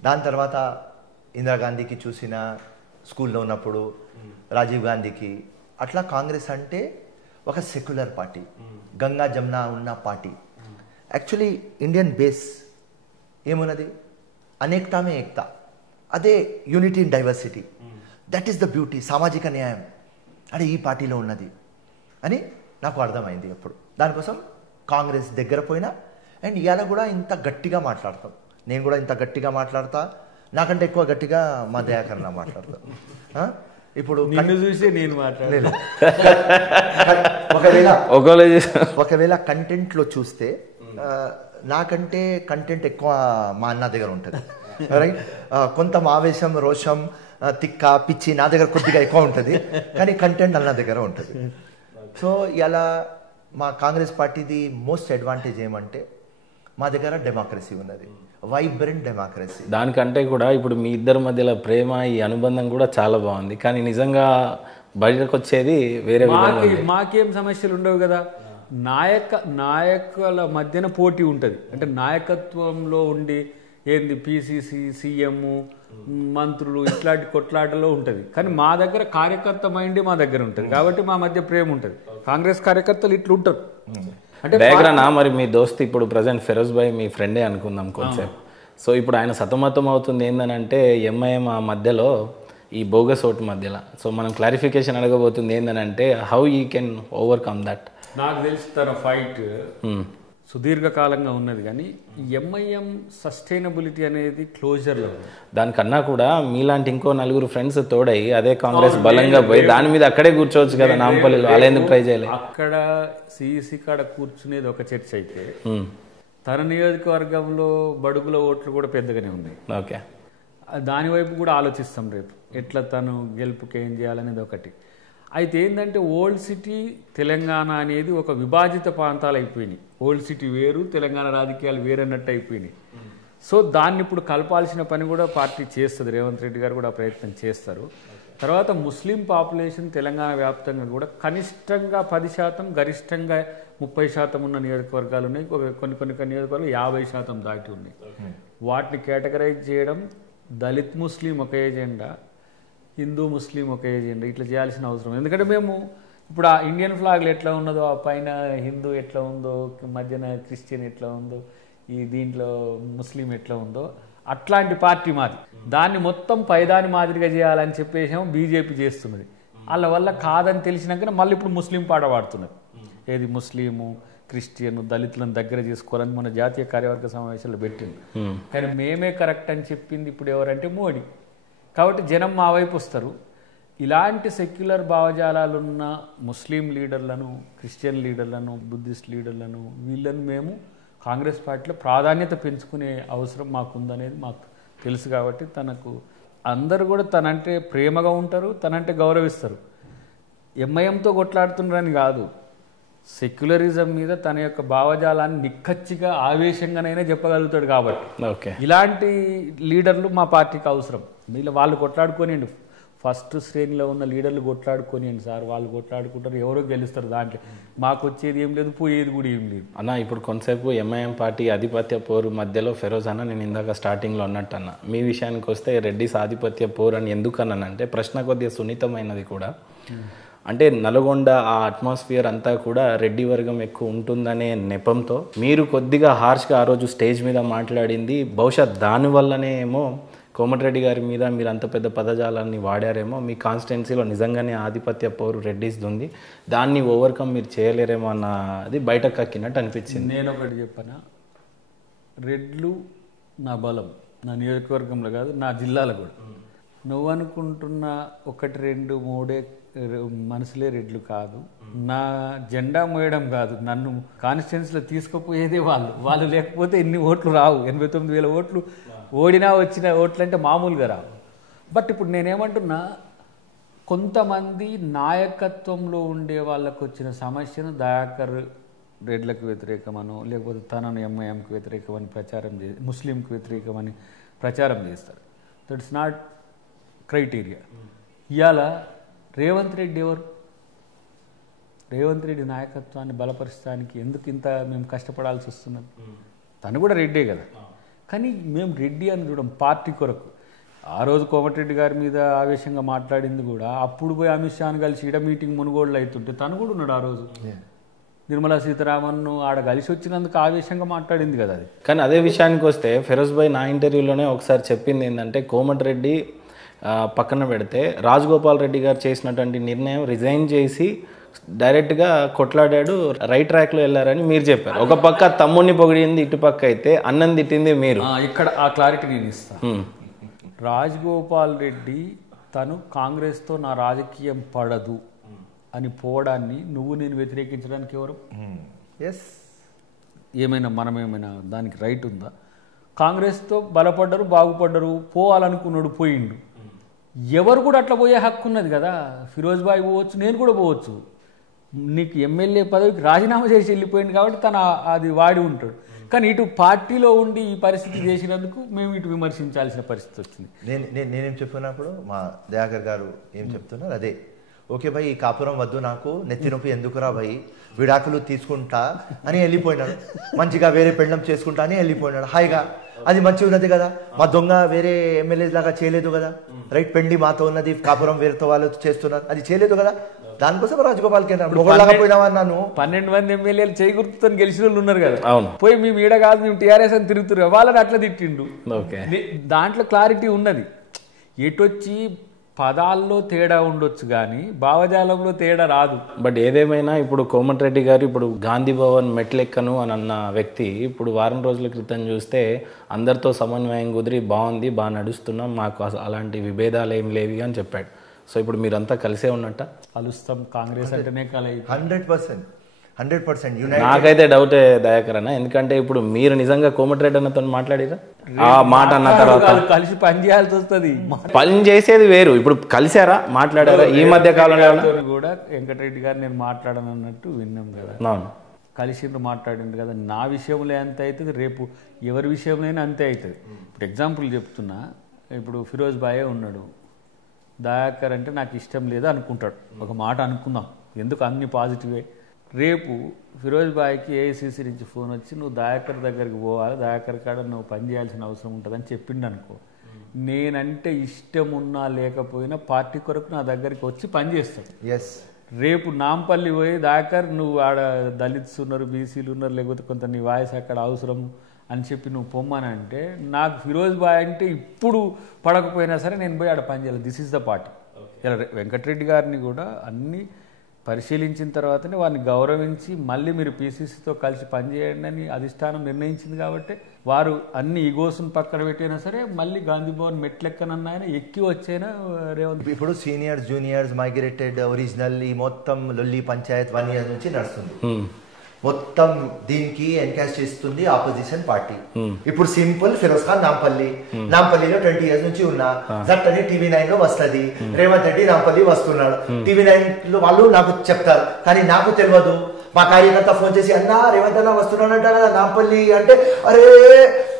దాని తర్వాత ఇందిరాగాంధీకి చూసిన స్కూల్లో ఉన్నప్పుడు, రాజీవ్ గాంధీకి, అట్లా కాంగ్రెస్ అంటే ఒక సెక్యులర్ పార్టీ, గంగా జమున ఉన్న పార్టీ. యాక్చువల్లీ ఇండియన్ బేస్ ఏమున్నది? అనేకతా మే ఏకతా. అదే unity in diversity. That is the beauty. సామాజిక న్యాయం అంటే ఈ పార్టీలో ఉన్నది అని నాకు అర్థమైంది అప్పుడు. దానికోసం కాంగ్రెస్ దగ్గర పోయినా. అండ్ ఇవాళ కూడా ఇంత గట్టిగా మాట్లాడతాం. నేను కూడా ఇంత గట్టిగా మాట్లాడతా. నాకంటే ఎక్కువ గట్టిగా మా దయాకరణ మాట్లాడతాం. ఇప్పుడు చూసి నేను మాట్లాడలేదు. ఒకవేళ కంటెంట్లో చూస్తే నాకంటే కంటెంట్ ఎక్కువ మా అన్న దగ్గర ఉంటుంది. రైట్? కొంత ఆవేశం, రోషం, తిక్క, పిచ్చి నా దగ్గర కొద్దిగా ఎక్కువ ఉంటుంది, కానీ కంటెంట్ అన్న దగ్గర ఉంటుంది. సో ఇలా మా కాంగ్రెస్ పార్టీది మోస్ట్ అడ్వాంటేజ్ ఏమంటే మా దగ్గర డెమోక్రసీ ఉన్నది, వైబ్రెంట్ డెమోక్రసీ. దానికంటే కూడా ఇప్పుడు మీ ఇద్దరి మధ్యలో ప్రేమ, ఈ అనుబంధం కూడా చాలా బాగుంది. కానీ నిజంగా బయటకు వచ్చేది వేరే విధంగా. మాకేం సమస్యలు ఉండవు కదా. నాయకుల మధ్యన పోటీ ఉంటుంది. అంటే నాయకత్వంలో ఉండి ఏంది పిసిసి, సీఎం, మంత్రులు ఇట్లాంటి కొట్లాటలో ఉంటుంది. కానీ మా దగ్గర కార్యకర్త మైండ్ మా దగ్గర ఉంటుంది కాబట్టి మా మధ్య ప్రేమ ఉంటుంది. కాంగ్రెస్ కార్యకర్తలు ఇట్లా ఉంటారు. అంటే డయాగ్రానా మరి మీ దోస్త్ ఇప్పుడు ప్రజెంట్ ఫెరోజ్ భాయ్ మీ ఫ్రెండే అనుకుందాం కొంచెం. సో ఇప్పుడు ఆయన సతమతం అవుతుంది ఏంటంటే ఎంఐఎం ఆ మధ్యలో, ఈ బోగస్ ఓటు మధ్యలో. సో మనం క్లారిఫికేషన్ అడగబోతుంది ఏంటంటే how you can overcome that. నాకు తెలిసి తన ఫైట్ సుదీర్ఘకాలంగా ఉన్నది, కానీ ఎంఐఎం సస్టైనబిలిటీ అనేది క్లోజర్లో ఉంది. దానికన్నా కూడా మీలాంటి ఇంకో నలుగురు ఫ్రెండ్స్ తోడై అదే కాంగ్రెస్ బలంగా పోయి దాని మీద అక్కడే కూర్చోవచ్చు కదా నాంపల్లిలో. అలా ఎందుకు ట్రై చేయలేదు? అక్కడ సిఈసి కాడ కూర్చునేది ఒక చర్చ అయితే తన నియోజకవర్గంలో బడుగుల ఓట్లు కూడా పెద్దగానే ఉన్నాయి. ఓకే, దాని వైపు కూడా ఆలోచిస్తాం రేపు ఎట్లా తను గెలుపుకి ఏం చేయాలనేది ఒకటి. అయితే ఏంటంటే ఓల్డ్ సిటీ తెలంగాణ అనేది ఒక విభాజిత ప్రాంతాలు అయిపోయినాయి. ఓల్డ్ సిటీ వేరు, తెలంగాణ రాజకీయాలు వేరన్నట్టు అయిపోయినాయి. సో దాన్ని ఇప్పుడు కలపాల్సిన పని కూడా పార్టీ చేస్తుంది. రేవంత్ రెడ్డి గారు కూడా ప్రయత్నం చేస్తారు. తర్వాత ముస్లిం పాపులేషన్ తెలంగాణ వ్యాప్తంగా కూడా కనిష్టంగా 10%, గరిష్టంగా 30% ఉన్న నియోజకవర్గాలు ఉన్నాయి. కొన్ని నియోజకవర్గాలు 50% దాటి ఉన్నాయి. వాటిని కేటగరైజ్ చేయడం, దళిత్ ముస్లిం ఒక ఏజెండా, హిందూ ముస్లిం ఒక ఏజెండా, ఇట్లా చేయాల్సిన అవసరం. ఎందుకంటే మేము ఇప్పుడు ఆ ఇండియన్ ఫ్లాగ్లు ఎట్లా ఉన్నదో, ఆ పైన హిందూ ఎట్లా ఉందో, మధ్యన క్రిస్టియన్ ఎట్లా ఉందో, ఈ దీంట్లో ముస్లిం ఎట్లా ఉందో, అట్లాంటి పార్టీ మాది. దాన్ని మొత్తం పైదాని మాదిరిగా చేయాలని చెప్పేసాము బీజేపీ చేస్తున్నది. వాళ్ళ వల్ల కాదని తెలిసినాకనే మళ్ళీ ఇప్పుడు ముస్లిం పాట పాడుతున్నది. ఏది ముస్లిము, క్రిస్టియన్, దళితులను దగ్గర చేసుకోవాలని మన జాతీయ కార్యవర్గ సమావేశాలు పెట్టింది. కానీ మేమే కరెక్ట్ అని చెప్పింది ఇప్పుడు ఎవరంటే మోడీ. కాబట్టి జనం మా వైపు వస్తారు. ఇలాంటి సెక్యులర్ భావజాలాలున్న ముస్లిం లీడర్లను, క్రిస్టియన్ లీడర్లను, బుద్ధిస్ట్ లీడర్లను, వీళ్ళని మేము కాంగ్రెస్ పార్టీలో ప్రాధాన్యత పెంచుకునే అవసరం మాకుందనేది మాకు తెలుసు. కాబట్టి తనకు అందరూ కూడా తనంటే ప్రేమగా ఉంటారు, తనంటే గౌరవిస్తారు. ఎంఐఎంతో కొట్లాడుతున్నారని కాదు, సెక్యులరిజం మీద తన యొక్క భావజాలాన్ని నిక్కచ్చిగా ఆవేశంగానైనా చెప్పగలుగుతాడు. కాబట్టి ఇలాంటి లీడర్లు మా పార్టీకి అవసరం. వీళ్ళు వాళ్ళు కొట్లాడుకోనియండి, ఫస్ట్ శ్రేణిలో ఉన్న లీడర్లు కొట్లాడుకోనియండి సార్, వాళ్ళు కొట్లాడుకుంటారు, ఎవరో గెలుస్తారు. దాంట్లో మాకు వచ్చేది ఏం లేదు, పోయేది కూడా ఏం లేదు. అన్న ఇప్పుడు కొంతసేపు ఎంఐఎం పార్టీ ఆధిపత్య పోరు మధ్యలో ఫెరోజ్ అన్న నేను ఇందాక స్టార్టింగ్లో అన్నట్టు అన్న, మీ విషయానికి వస్తే రెడ్డిస్ ఆధిపత్య పోరు అని ఎందుకు అన్నానంటే ప్రశ్న కొద్దిగా సున్నితమైనది కూడా. అంటే నల్గొండ ఆ అట్మాస్ఫియర్ అంతా కూడా రెడ్డి వర్గం ఎక్కువ ఉంటుందనే నెపంతో మీరు కొద్దిగా హార్ష్గా ఆ రోజు స్టేజ్ మీద మాట్లాడింది, బహుశా దానివల్లనే ఏమో కోమటిరెడ్డి గారి మీద మీరు అంత పెద్ద పదజాలాన్ని వాడారేమో. మీ కాన్స్టిట్యున్సీలో నిజంగానే ఆధిపత్య పౌరు రెడ్డిస్ ఉంది, దాన్ని ఓవర్కమ్ మీరు చేయలేరేమో అన్నది బయట కక్కినట్టు అనిపించింది. నేను ఒకటి చెప్పనా, రెడ్లు నా బలం, నా నియోజకవర్గంలో కాదు, నా జిల్లాలో కూడా. నువ్వు అనుకుంటున్న 1, 2, 3 మనుషులే రెడ్లు కాదు, నా జెండా మోయడం కాదు, నన్ను కాన్స్టిట్యున్సీలో తీసుకుపోయేదే వాళ్ళు లేకపోతే ఇన్ని ఓట్లు రావు. 89,000 ఓట్లు ఓడినా వచ్చిన ఓట్లు అంటే మామూలుగా రావు. బట్ ఇప్పుడు నేనేమంటున్నా, కొంతమంది నాయకత్వంలో ఉండే వాళ్ళకు వచ్చిన సమస్యను దయాకర్ రెడ్లకు వ్యతిరేకమనో లేకపోతే తనను ఎంఐఎంకి వ్యతిరేకమని ప్రచారం ముస్లింకి వ్యతిరేకమని ప్రచారం చేస్తారు. That's not criteria. ఇవాళ రేవంత్ రెడ్డి ఎవరు? రేవంత్ రెడ్డి నాయకత్వాన్ని బలపరచడానికి ఎందుకు ఇంత మేము కష్టపడాల్సి వస్తున్నది? తను కూడా రెడ్డే కదా, కానీ మేము రెడ్డి అని చూడం పార్టీ కొరకు. ఆ రోజు కోమటిరెడ్డి గారి మీద ఆవేశంగా మాట్లాడింది కూడా అప్పుడు పోయి అమిత్ షాను కలిసి ఈడ మీటింగ్ మునుగోడులో అవుతుంటే తను కూడా ఉన్నాడు ఆ రోజు. నిర్మలా సీతారామన్ను ఆడ కలిసి వచ్చినందుకు ఆవేశంగా మాట్లాడింది కదా అది. కానీ అదే విషయానికి వస్తే ఫిరోజ్ భాయ్ నా ఇంటర్వ్యూలోనే ఒకసారి చెప్పింది ఏంటంటే, కోమటిరెడ్డి పక్కన పెడితే రాజగోపాల్ రెడ్డి గారు చేసినటువంటి నిర్ణయం రిజైన్ చేసి డైరెక్ట్గా కొట్లాడాడు, రైట్ ట్రాక్లో వెళ్ళారని మీరు చెప్పారు. ఒక పక్క తమ్ముడిని పొగిడింది, ఇటుపక్క అయితే అన్నం తిట్టింది మీరు. ఇక్కడ ఆ క్లారిటీ నేను ఇస్తాను. రాజగోపాల్ రెడ్డి తను కాంగ్రెస్తో నా రాజకీయం పడదు అని పోవడాన్ని నువ్వు నేను వ్యతిరేకించడానికి ఎవరు? మనమేమైనా దానికి రైట్ ఉందా? కాంగ్రెస్తో బలపడ్డరు, బాగుపడ్డరు, పోవాలనుకున్నాడు, పోయిండు. ఎవరు కూడా అట్లా పోయే హక్కు ఉన్నది కదా. ఫిరోజ్ భాయ్ పోవచ్చు, నేను కూడా పోవచ్చు. నీకు ఎమ్మెల్యే పదవికి రాజీనామా చేసి వెళ్ళిపోయింది కాబట్టి తను అది వాడి ఉంటాడు. కానీ ఇటు పార్టీలో ఉండి ఈ పరిస్థితి చేసినందుకు మేము ఇటు విమర్శించాల్సిన పరిస్థితి వచ్చింది. నేనేం చెప్పినప్పుడు మా దయాకర్ గారు ఏం చెప్తున్నారు అదే. ఓకే భయ్, ఈ కాపురం వద్దు, నాకు నెత్తి నొప్పి ఎందుకురా భయ్, విడాకులు తీసుకుంటా అని వెళ్ళిపోయినాడు. మంచిగా వేరే పెళ్ళం చేసుకుంటా అని వెళ్ళిపోయినాడు హాయిగా. అది మంచిగా ఉన్నది కదా. మా దొంగ వేరే ఎమ్మెల్యేస్ లాగా చేయలేదు కదా. రైట్, పెండి మాతో ఉన్నది, కాపురం వేరేతో వాళ్ళు చేస్తున్నారు, అది చేయలేదు కదా. దానికోసం రాజగోపాల్కి పోయినావన్నాను. 12 మంది ఎమ్మెల్యేలు చేయి గుర్తుతో గెలిచిన వాళ్ళు ఉన్నారు కదా. పోయి మేము ఈడ కాదు, మేము టీఆర్ఎస్ అని తిరుగుతున్నారు, వాళ్ళని అట్లా తిట్టిండు. దాంట్లో క్లారిటీ ఉన్నది. ఎటొచ్చి పదాల్లో తేడా ఉండొచ్చు కానీ భావజాలంలో తేడా రాదు. బట్ ఏదేమైనా ఇప్పుడు కోమటిరెడ్డి గారు ఇప్పుడు గాంధీ భవన్ మెట్లెక్కను అని అన్న వ్యక్తి ఇప్పుడు వారం రోజుల క్రితం చూస్తే అందరితో సమన్వయం కుదిరి బాగుంది, బాగా నడుస్తున్నాం, మాకు అలాంటి విభేదాలు ఏం లేవి అని చెప్పాడు. సో ఇప్పుడు మీరంతా కలిసే ఉన్నట్ట? కలుస్తాం, కాంగ్రెస్ అంటేనే కలయి 100%. నాకైతే డౌటే దయాకరణ, ఎందుకంటే ఇప్పుడు మీరు నిజంగా కోమటిరెడ్డి అన్నతో మాట్లాడిరా? ఆ మాట అన్న తర్వాత కలిసి పని చేయాల్సి వస్తుంది. పని చేసేది వేరు, ఇప్పుడు కలిసారా, మాట్లాడారా ఈ మధ్య కాలంలో? కూడా వెంకటరెడ్డి గారు నేను మాట్లాడను అన్నట్టు విన్నాం కదా. అవును, కలిసిండ్రు, మాట్లాడిండ్రు కదా. నా విషయంలో ఎంత అవుతుంది, రేపు ఎవరి విషయంలో అంతే అవుతుంది. ఇప్పుడు ఎగ్జాంపుల్ చెప్తున్నా, ఇప్పుడు ఫిరోజ్ భాయే ఉన్నాడు, దయాకర్ అంటే నాకు ఇష్టం లేదు అనుకుంటాడు, ఒక మాట అనుకుందాం, ఎందుకు అన్ని పాజిటివే. రేపు ఫిరోజ్ భాయ్కి ఏఐసిసి నుంచి ఫోన్ వచ్చి నువ్వు దయాకర్ దగ్గరికి పోవాలి, దయాకర్ కాడ నువ్వు పని చేయాల్సిన అవసరం ఉంటుందని చెప్పిండు అనుకో, నేనంటే ఇష్టం ఉన్నా లేకపోయినా పార్టీ కొరకు నా దగ్గరికి వచ్చి పని చేస్తాడు. రేపు నాంపల్లి పోయి దయాకర్ నువ్వు ఆడ దళిత్స్ ఉన్నారు, బీసీలు ఉన్నారు, లేకపోతే కొంత నీ వాయిస్ అక్కడ అవసరం అని చెప్పి నువ్వు పొమ్మని అంటే, నాకు ఫిరోజ్ భాయ్ అంటే ఇప్పుడు పడకపోయినా సరే నేను పోయి ఆడ పని చేయాలి. This is the party. ఇలా వెంకటరెడ్డి గారిని కూడా అన్ని పరిశీలించిన తర్వాతనే వారిని గౌరవించి మళ్ళీ మీరు పీసీసీతో కలిసి పనిచేయండి అని అధిష్టానం నిర్ణయించింది కాబట్టి వారు అన్ని ఈగోస్ను పక్కన పెట్టినా సరే మళ్ళీ గాంధీ భవన్ మెట్లెక్కనన్నా ఆయన ఎక్కి వచ్చైనా రేవంత్. ఇప్పుడు సీనియర్స్, జూనియర్స్, మైగ్రేటెడ్, ఒరిజినల్ ఈ మొత్తం లొల్లి పంచాయత్ 1 year నుంచి నడుస్తుంది. మొత్తం దీనికి ఎన్కాష్ చేస్తుంది ఆపోజిషన్ పార్టీ. ఇప్పుడు సింపుల్ ఫిరోజ్ ఖాన్ నాంపల్లిలో 20 years నుంచి ఉన్నా, జట్ అని TV9 లో వస్తుంది, రేవంత్ రెడ్డి నాంపల్లి వస్తున్నాడు, TV9 లో వాళ్ళు నాకు చెప్తారు, కానీ నాకు తెలియదు. మా కార్యకర్త ఫోన్ చేసి అన్నా రేవంత్ అన్న వస్తున్నాడంట కదా నాంపల్లి అంటే, అరే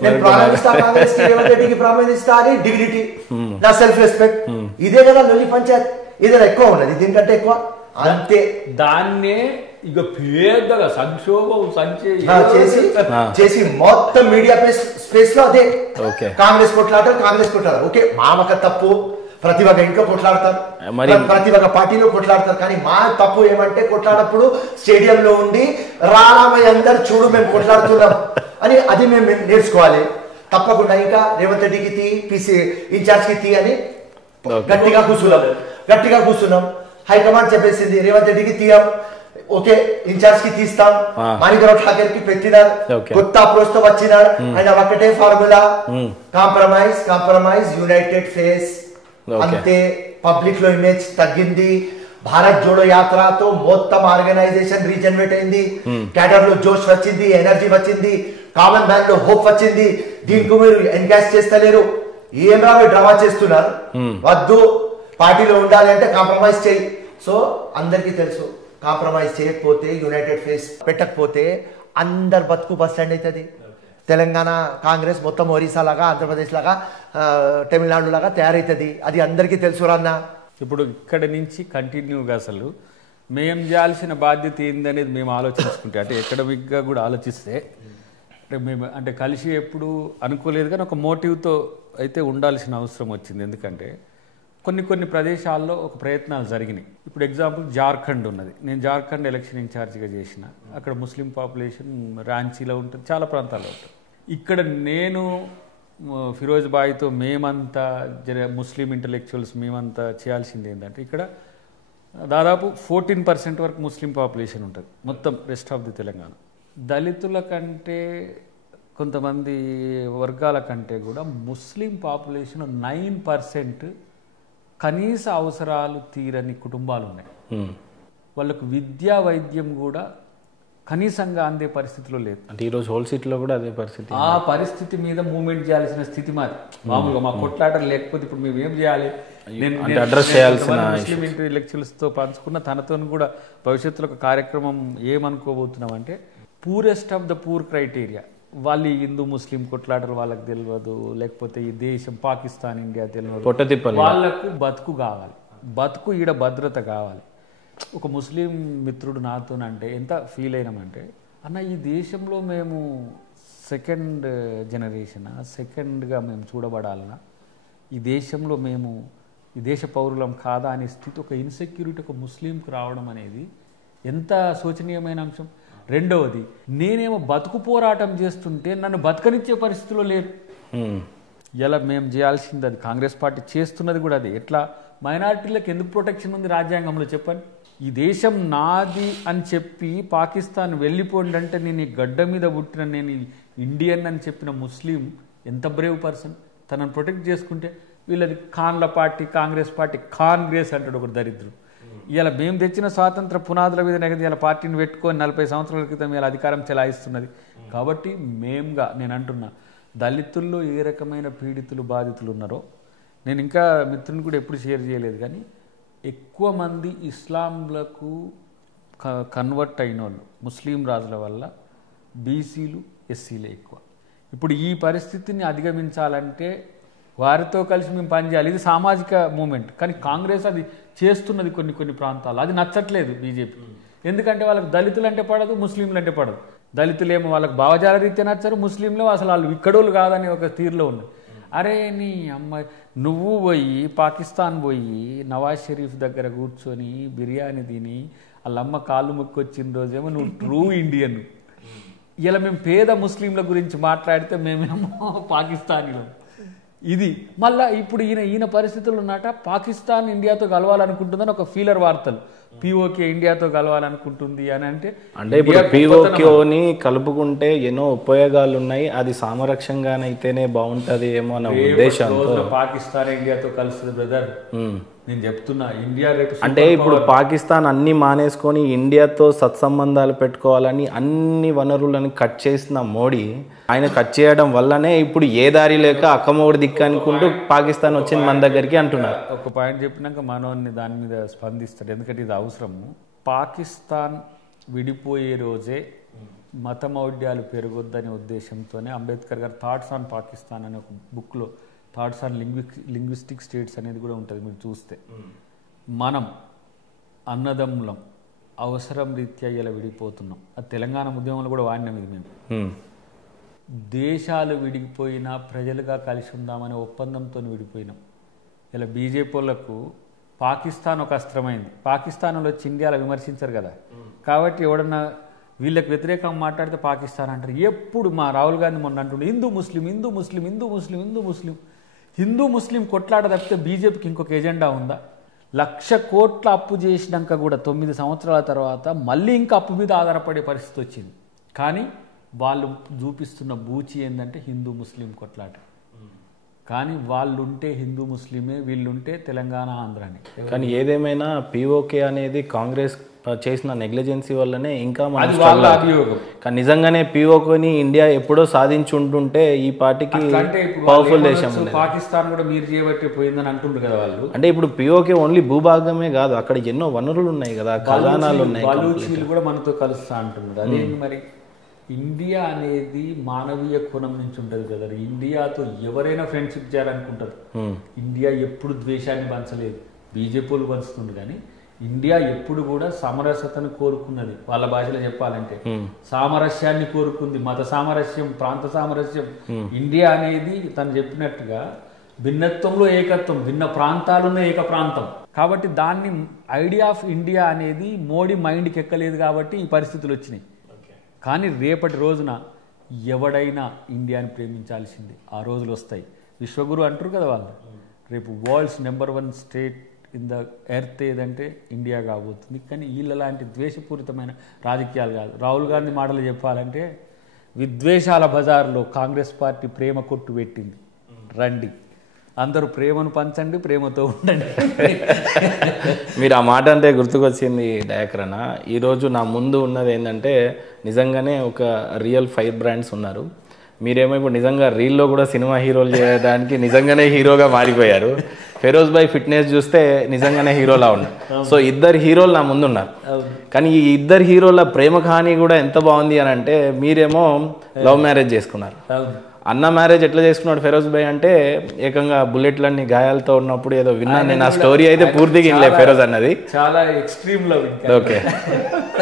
నేను ప్రారంభిస్తా, కాంగ్రెస్ కి రేవంత్ రెడ్డికి ప్రారంభిస్తా అని డిగ్నిటీ, నా సెల్ఫ్ రెస్పెక్ట్. ఇదే కదా లొల్లి పంచాయత్, ఇదే ఎక్కువ ఉన్నది, దీనికంటే ఎక్కువ అంతే. దాన్నే ఇక పెద్దగా సంక్షోభం చేసి మొత్తం మీడియా స్పేస్ లో అదే కాంగ్రెస్ కొట్లాడతారు. ఓకే, మా ఒక తప్పు, ప్రతి ఒక్క ఇంట్లో కొట్లాడతారు, ప్రతి ఒక్క పార్టీలో కొట్లాడతారు, కానీ మా తప్పు ఏమంటే కొట్లాడప్పుడు స్టేడియంలో ఉండి రారామయ్య అందరు చూడు మేము కొట్లాడుతున్నాం అని అది మేము నేర్చుకోవాలి తప్పకుండా. ఇంకా రేవంత్ రెడ్డికి తీ, పీసీ ఇన్ఛార్జ్ కి తీ అని గట్టిగా కూర్చున్నాం. హైకమాండ్ చెప్పేసింది రేవంత్ రెడ్డికి తీయం, ఓకే ఇన్ఛార్జ్ కి తీస్తాం, మాణిక్రావు ఠాకర్ కి పెట్టినారు, కొత్త అప్రోచ్ తో వచ్చినాడు. ఆయన ఒకటే ఫార్ములా, కాంప్రమైజ్ యునైటెడ్ ఫేస్, అంతే. పబ్లిక్ లో ఇమేజ్ తగ్గింది, భారత్ జోడో యాత్రతో మొత్తం ఆర్గనైజేషన్ రీజనరేట్ అయింది, క్యాడర్ లో జోష్ వచ్చింది, ఎనర్జీ వచ్చింది, కామన్ మ్యాన్ లో హోప్ వచ్చింది. దీనికి మీరు ఎన్కాష్ చేస్తలేరు, ఏమో డ్రామా చేస్తున్నారు. వద్దు, పార్టీలో ఉండాలి అంటే కాంప్రమైజ్ చేయి. సో అందరికీ తెలుసు, కాంప్రమైజ్ చేయకపోతే, యునైటెడ్ ఫేస్ పెట్టకపోతే అందరు బతుకు బస్ స్టాండ్ అవుతుంది. తెలంగాణ కాంగ్రెస్ మొత్తం ఒరిస్సా లాగా, ఆంధ్రప్రదేశ్ లాగా, తమిళనాడు లాగా తయారవుతుంది. అది అందరికీ తెలుసు రాన్న. ఇప్పుడు ఇక్కడి నుంచి కంటిన్యూగా అసలు మేము చేయాల్సిన బాధ్యత ఏందనేది మేము ఆలోచించుకుంటే, అంటే ఎకడమిక్గా కూడా ఆలోచిస్తే, అంటే మేము అంటే కలిసి ఎప్పుడు అనుకోలేదు కానీ ఒక మోటివ్తో అయితే ఉండాల్సిన అవసరం వచ్చింది. ఎందుకంటే కొన్ని ప్రదేశాల్లో ఒక ప్రయత్నాలు జరిగినాయి. ఇప్పుడు ఎగ్జాంపుల్ జార్ఖండ్ ఉన్నది. నేను జార్ఖండ్ ఎలక్షన్ ఇన్ఛార్జిగా చేసిన. అక్కడ ముస్లిం పాపులేషన్ రాంచీలో ఉంటుంది, చాలా ప్రాంతాల్లో ఉంటుంది. ఇక్కడ నేను ఫిరోజ్ బాయ్తో మేమంతా ముస్లిం ఇంటలెక్చువల్స్ మేమంతా చేయాల్సింది ఏంటంటే, ఇక్కడ దాదాపు 14% వరకు ముస్లిం పాపులేషన్ ఉంటుంది మొత్తం రెస్ట్ ఆఫ్ ది తెలంగాణ. దళితుల కంటే కొంతమంది వర్గాల కంటే కూడా ముస్లిం పాపులేషన్ 9% కనీస అవసరాలు తీరని కుటుంబాలు ఉన్నాయి. వాళ్ళకు విద్యా వైద్యం కూడా కనీసంగా అందే పరిస్థితిలో లేదు. అంటే ఈరోజు హోల్ సిటీలో కూడా అదే పరిస్థితి. ఆ పరిస్థితి మీద మూవ్మెంట్ చేయాల్సిన స్థితి మాది. మామూలుగా మా కొట్లాటలు లేకపోతే ఇప్పుడు మేము ఏం చేయాలి? నేను అడ్రస్ చేయాల్సిన ముస్లిం ఇంటలెక్చువల్స్తో పంచుకున్న తనతో కూడా భవిష్యత్తులో ఒక కార్యక్రమం ఏమనుకోబోతున్నాం అంటే, poorest of the poor criteria. వాళ్ళు హిందూ ముస్లిం కొట్లాటలు వాళ్ళకి తెలియదు, లేకపోతే ఈ దేశం పాకిస్తాన్ ఇండియా తెలియదు. వాళ్ళకు బతుకు కావాలి, బతుకు ఈడ భద్రత కావాలి. ఒక ముస్లిం మిత్రుడు నాతోనంటే ఎంత ఫీల్ అయినామంటే, అన్న ఈ దేశంలో మేము సెకండ్ జనరేషన్, సెకండ్గా మేము చూడబడాలన్నా, ఈ దేశంలో మేము ఈ దేశ పౌరులం కాదా అనే స్థితి, ఒక ఇన్సెక్యూరిటీ ఒక ముస్లింకు రావడం అనేది ఎంత శోచనీయమైన అంశం. రెండవది, నేనేమో బతుకు పోరాటం చేస్తుంటే నన్ను బతకనిచ్చే పరిస్థితిలో లేరు. ఇలా మేము చేయాల్సింది అది, కాంగ్రెస్ పార్టీ చేస్తున్నది కూడా అది. ఎట్లా మైనారిటీలకు ఎందుకు ప్రొటెక్షన్ ఉంది రాజ్యాంగంలో చెప్పండి? ఈ దేశం నాది అని చెప్పి పాకిస్తాన్ వెళ్ళిపోండి అంటే, నేను ఈ గడ్డ మీద పుట్టిన నేను ఇండియన్ అని చెప్పిన ముస్లిం ఎంత బ్రేవ్ పర్సన్, తనను ప్రొటెక్ట్ చేసుకుంటే. వీళ్ళది ఖాన్ల పార్టీ, కాంగ్రెస్ పార్టీ, కాంగ్రెస్ అంటాడు ఒక దరిద్రుడు. ఇలా మేము తెచ్చిన స్వాతంత్ర పునాదుల మీద ఇలా పార్టీని పెట్టుకొని 40 సంవత్సరాల క్రితం ఇలా అధికారం చెలాయిస్తున్నది. కాబట్టి మేముగా నేను అంటున్నా, దళితుల్లో ఏ రకమైన పీడితులు బాధితులు ఉన్నారో, నేను ఇంకా మిత్రుని కూడా ఎప్పుడు షేర్ చేయలేదు కానీ, ఎక్కువ మంది ఇస్లాంలకు కన్వర్ట్ అయిన వాళ్ళు ముస్లిం రాజుల వల్ల బీసీలు, ఎస్సీలే ఎక్కువ. ఇప్పుడు ఈ పరిస్థితిని అధిగమించాలంటే వారితో కలిసి మేము పనిచేయాలి. ఇది సామాజిక మూమెంట్. కానీ కాంగ్రెస్ అది చేస్తున్నది కొన్ని ప్రాంతాలు. అది నచ్చట్లేదు బీజేపీ. ఎందుకంటే వాళ్ళకి దళితులు అంటే పడదు, ముస్లింలు అంటే పడదు. దళితులేమో వాళ్ళకి భావజాల రీత్యా నచ్చరు, ముస్లింలు అసలు వాళ్ళు ఇక్కడోళ్ళు కాదని ఒక తీరులో ఉన్నాయి. అరే నీ అమ్మాయి, నువ్వు పోయి పాకిస్తాన్ పోయి నవాజ్ షరీఫ్ దగ్గర కూర్చొని బిర్యానీ తిని వాళ్ళమ్మ కాళ్ళు మొక్కొచ్చిన రోజేమో నువ్వు ట్రూ ఇండియన్. ఇలా మేము పేద ముస్లింల గురించి మాట్లాడితే మేమేమో పాకిస్తానీలో. ఇది మళ్ళా ఇప్పుడు ఈయన పరిస్థితులు ఉన్నట పాకిస్తాన్ ఇండియాతో కలవాలనుకుంటుందని ఒక ఫీలర్ వార్తలు, పిఓకే ఇండియాతో కలవాలనుకుంటుంది అని అంటే ఇప్పుడు పిఓకేని కలుపుకుంటే ఎన్నో ఉపయోగాలు ఉన్నాయి, అది సామరక్షంగానైతేనే బాగుంటది ఏమో అన్న ఉద్దేశంతో పాకిస్తాన్ ఇండియాతో కలుస్తుంది బ్రదర్. నేను చెప్తున్నా, ఇండియా రేపు అంటే ఇప్పుడు పాకిస్తాన్ అన్ని మానేసుకొని ఇండియాతో సత్సంబంధాలు పెట్టుకోవాలని అన్ని వనరులను కట్ చేసిన మోడీ, ఆయన కట్ చేయడం వల్లనే ఇప్పుడు ఏ దారి లేక అక్కమోడి దిక్కు అనుకుంటూ పాకిస్తాన్ వచ్చింది మన దగ్గరికి అంటున్నారు. ఒక పాయింట్ చెప్పినాక మనోన్ని దాని మీద స్పందిస్తాడు, ఎందుకంటే ఇది అవసరము. పాకిస్తాన్ విడిపోయే రోజే మతమౌఢ్యాలు పెరగొద్దనే ఉద్దేశంతోనే అంబేద్కర్ గారు థాట్స్ ఆన్ పాకిస్తాన్ అనే ఒక బుక్లో థాట్స్ ఆన్ లింగ్విస్టిక్ స్టేట్స్ అనేది కూడా ఉంటుంది. మీరు చూస్తే మనం అన్నదమ్ములం అవసరం రీత్యా ఇలా విడిపోతున్నాం. అది తెలంగాణ ఉద్యమంలో కూడా వాడినాం ఇది మేము. దేశాలు విడిపోయినా ప్రజలుగా కలిసి ఉందామనే ఒప్పందంతో విడిపోయినాం. ఇలా బీజేపీ వాళ్ళకు పాకిస్తాన్ ఒక అస్త్రమైంది. పాకిస్తాన్ వచ్చి ఇండియాలో విమర్శించరు కదా, కాబట్టి ఎవడన్నా వీళ్ళకి వ్యతిరేకంగా మాట్లాడితే పాకిస్తాన్ అంటారు. ఎప్పుడు మా రాహుల్ గాంధీ మొన్న అంటుండే హిందూ ముస్లిం హిందూ ముస్లిం హిందూ ముస్లిం హిందూ ముస్లిం. హిందూ ముస్లిం కొట్లాట తప్పితే బీజేపీకి ఇంకొక ఎజెండా ఉందా? 1,00,000 కోట్ల అప్పు చేసినాక కూడా 9 సంవత్సరాల తర్వాత మళ్ళీ ఇంకా అప్పు మీద ఆధారపడే పరిస్థితి వచ్చింది. కానీ వాళ్ళు చూపిస్తున్న బూచి ఏంటంటే హిందూ ముస్లిం కొట్లాట. కానీ వాళ్ళు ఉంటే హిందూ ముస్లిమే, వీళ్ళుంటే తెలంగాణ ఆంధ్రాని. కానీ ఏదేమైనా పీఓకే అనేది కాంగ్రెస్ చేసిన నెగ్లిజెన్సీ వల్లనే ఇంకా అది వాళ్ళ అభియోగం. కానీ నిజంగానే పీఓకేని ఇండియా ఎప్పుడో సాధించి ఉంటుంటే ఈ పార్టీకి అంటే ఇప్పుడు పవర్ఫుల్ దేశం పాకిస్తాన్ కూడా మీరు చేయబట్టే పోయిందని అంటుండ్రు కదా వాళ్ళు. అంటే ఇప్పుడు పీఓకే ఓన్లీ భూభాగమే కాదు, అక్కడ ఎన్నో వనరులు ఉన్నాయి కదా, ఖజానాలు ఉన్నాయి. బలూచీలు కూడా మనతో కలుస్తా అంటున్నారు. అదేంటి మరి ఇండియా అనేది మానవీయ కోణం నుంచి ఉంటుంది కదా. ఇండియాతో ఎవరైనా ఫ్రెండ్షిప్ చేయాలనుకుంటారు. ఇండియా ఎప్పుడు ద్వేషాన్ని పంచలేదు, బీజేపీ వాళ్ళు పంచుతుంది. కానీ ఇండియా ఎప్పుడు కూడా సమరసతను కోరుకున్నది. వాళ్ళ భాషలో చెప్పాలంటే సామరస్యాన్ని కోరుకుంది, మత సామరస్యం, ప్రాంత సామరస్యం. ఇండియా అనేది తను చెప్పినట్టుగా భిన్నత్వంలో ఏకత్వం, భిన్న ప్రాంతాలున్న ఏక ప్రాంతం. కాబట్టి దాన్ని ఐడియా ఆఫ్ ఇండియా అనేది మోడీ మైండ్కి ఎక్కలేదు కాబట్టి ఈ పరిస్థితులు వచ్చినాయి. కానీ రేపటి రోజున ఎవడైనా ఇండియాని ప్రేమించాల్సింది, ఆ రోజులు వస్తాయి. విశ్వగురు అంటారు కదా వాళ్ళు. రేపు world's number 1 state in the earth ఏదంటే ఇండియా కాబోతుంది. కానీ వీళ్ళ లాంటి ద్వేషపూరితమైన రాజకీయాలు కాదు. రాహుల్ గాంధీ మాటలు చెప్పాలంటే విద్వేషాల బజార్లో కాంగ్రెస్ పార్టీ ప్రేమ కొట్టు పెట్టింది. రండి అందరూ ప్రేమను పంచండి, ప్రేమతో ఉండండి. మీరు ఆ మాట అంటే గుర్తుకొచ్చింది డయాక్రన్న. ఈరోజు నా ముందు ఉన్నది ఏంటంటే నిజంగానే ఒక రియల్ ఫైర్ బ్రాండ్స్ ఉన్నారు. మీరేమో ఇప్పుడు నిజంగా రీల్లో కూడా సినిమా హీరోలు చేయడానికి నిజంగానే హీరోగా మారిపోయారు. ఫెరోజ్ భాయ్ ఫిట్నెస్ చూస్తే నిజంగానే హీరోలా ఉన్నారు. సో ఇద్దరు హీరోలు నా ముందు ఉన్నారు. కానీ ఈ ఇద్దరు హీరోల ప్రేమ కహాని కూడా ఎంత బాగుంది అని అంటే, మీరేమో లవ్ మ్యారేజ్ చేసుకున్నారు. అన్న మ్యారేజ్ ఎట్లా చేసుకున్నాడు ఫెరోజ్ భాయ్ అంటే, ఏకంగా బుల్లెట్లన్నీ గాయాలతో ఉన్నప్పుడు ఏదో విన్నాను నేను. ఆ స్టోరీ అయితే పూర్తిగా వినలే ఫెరోజ్ అన్నది. చాలా ఎక్స్ట్రీమ్ లవ్. ఓకే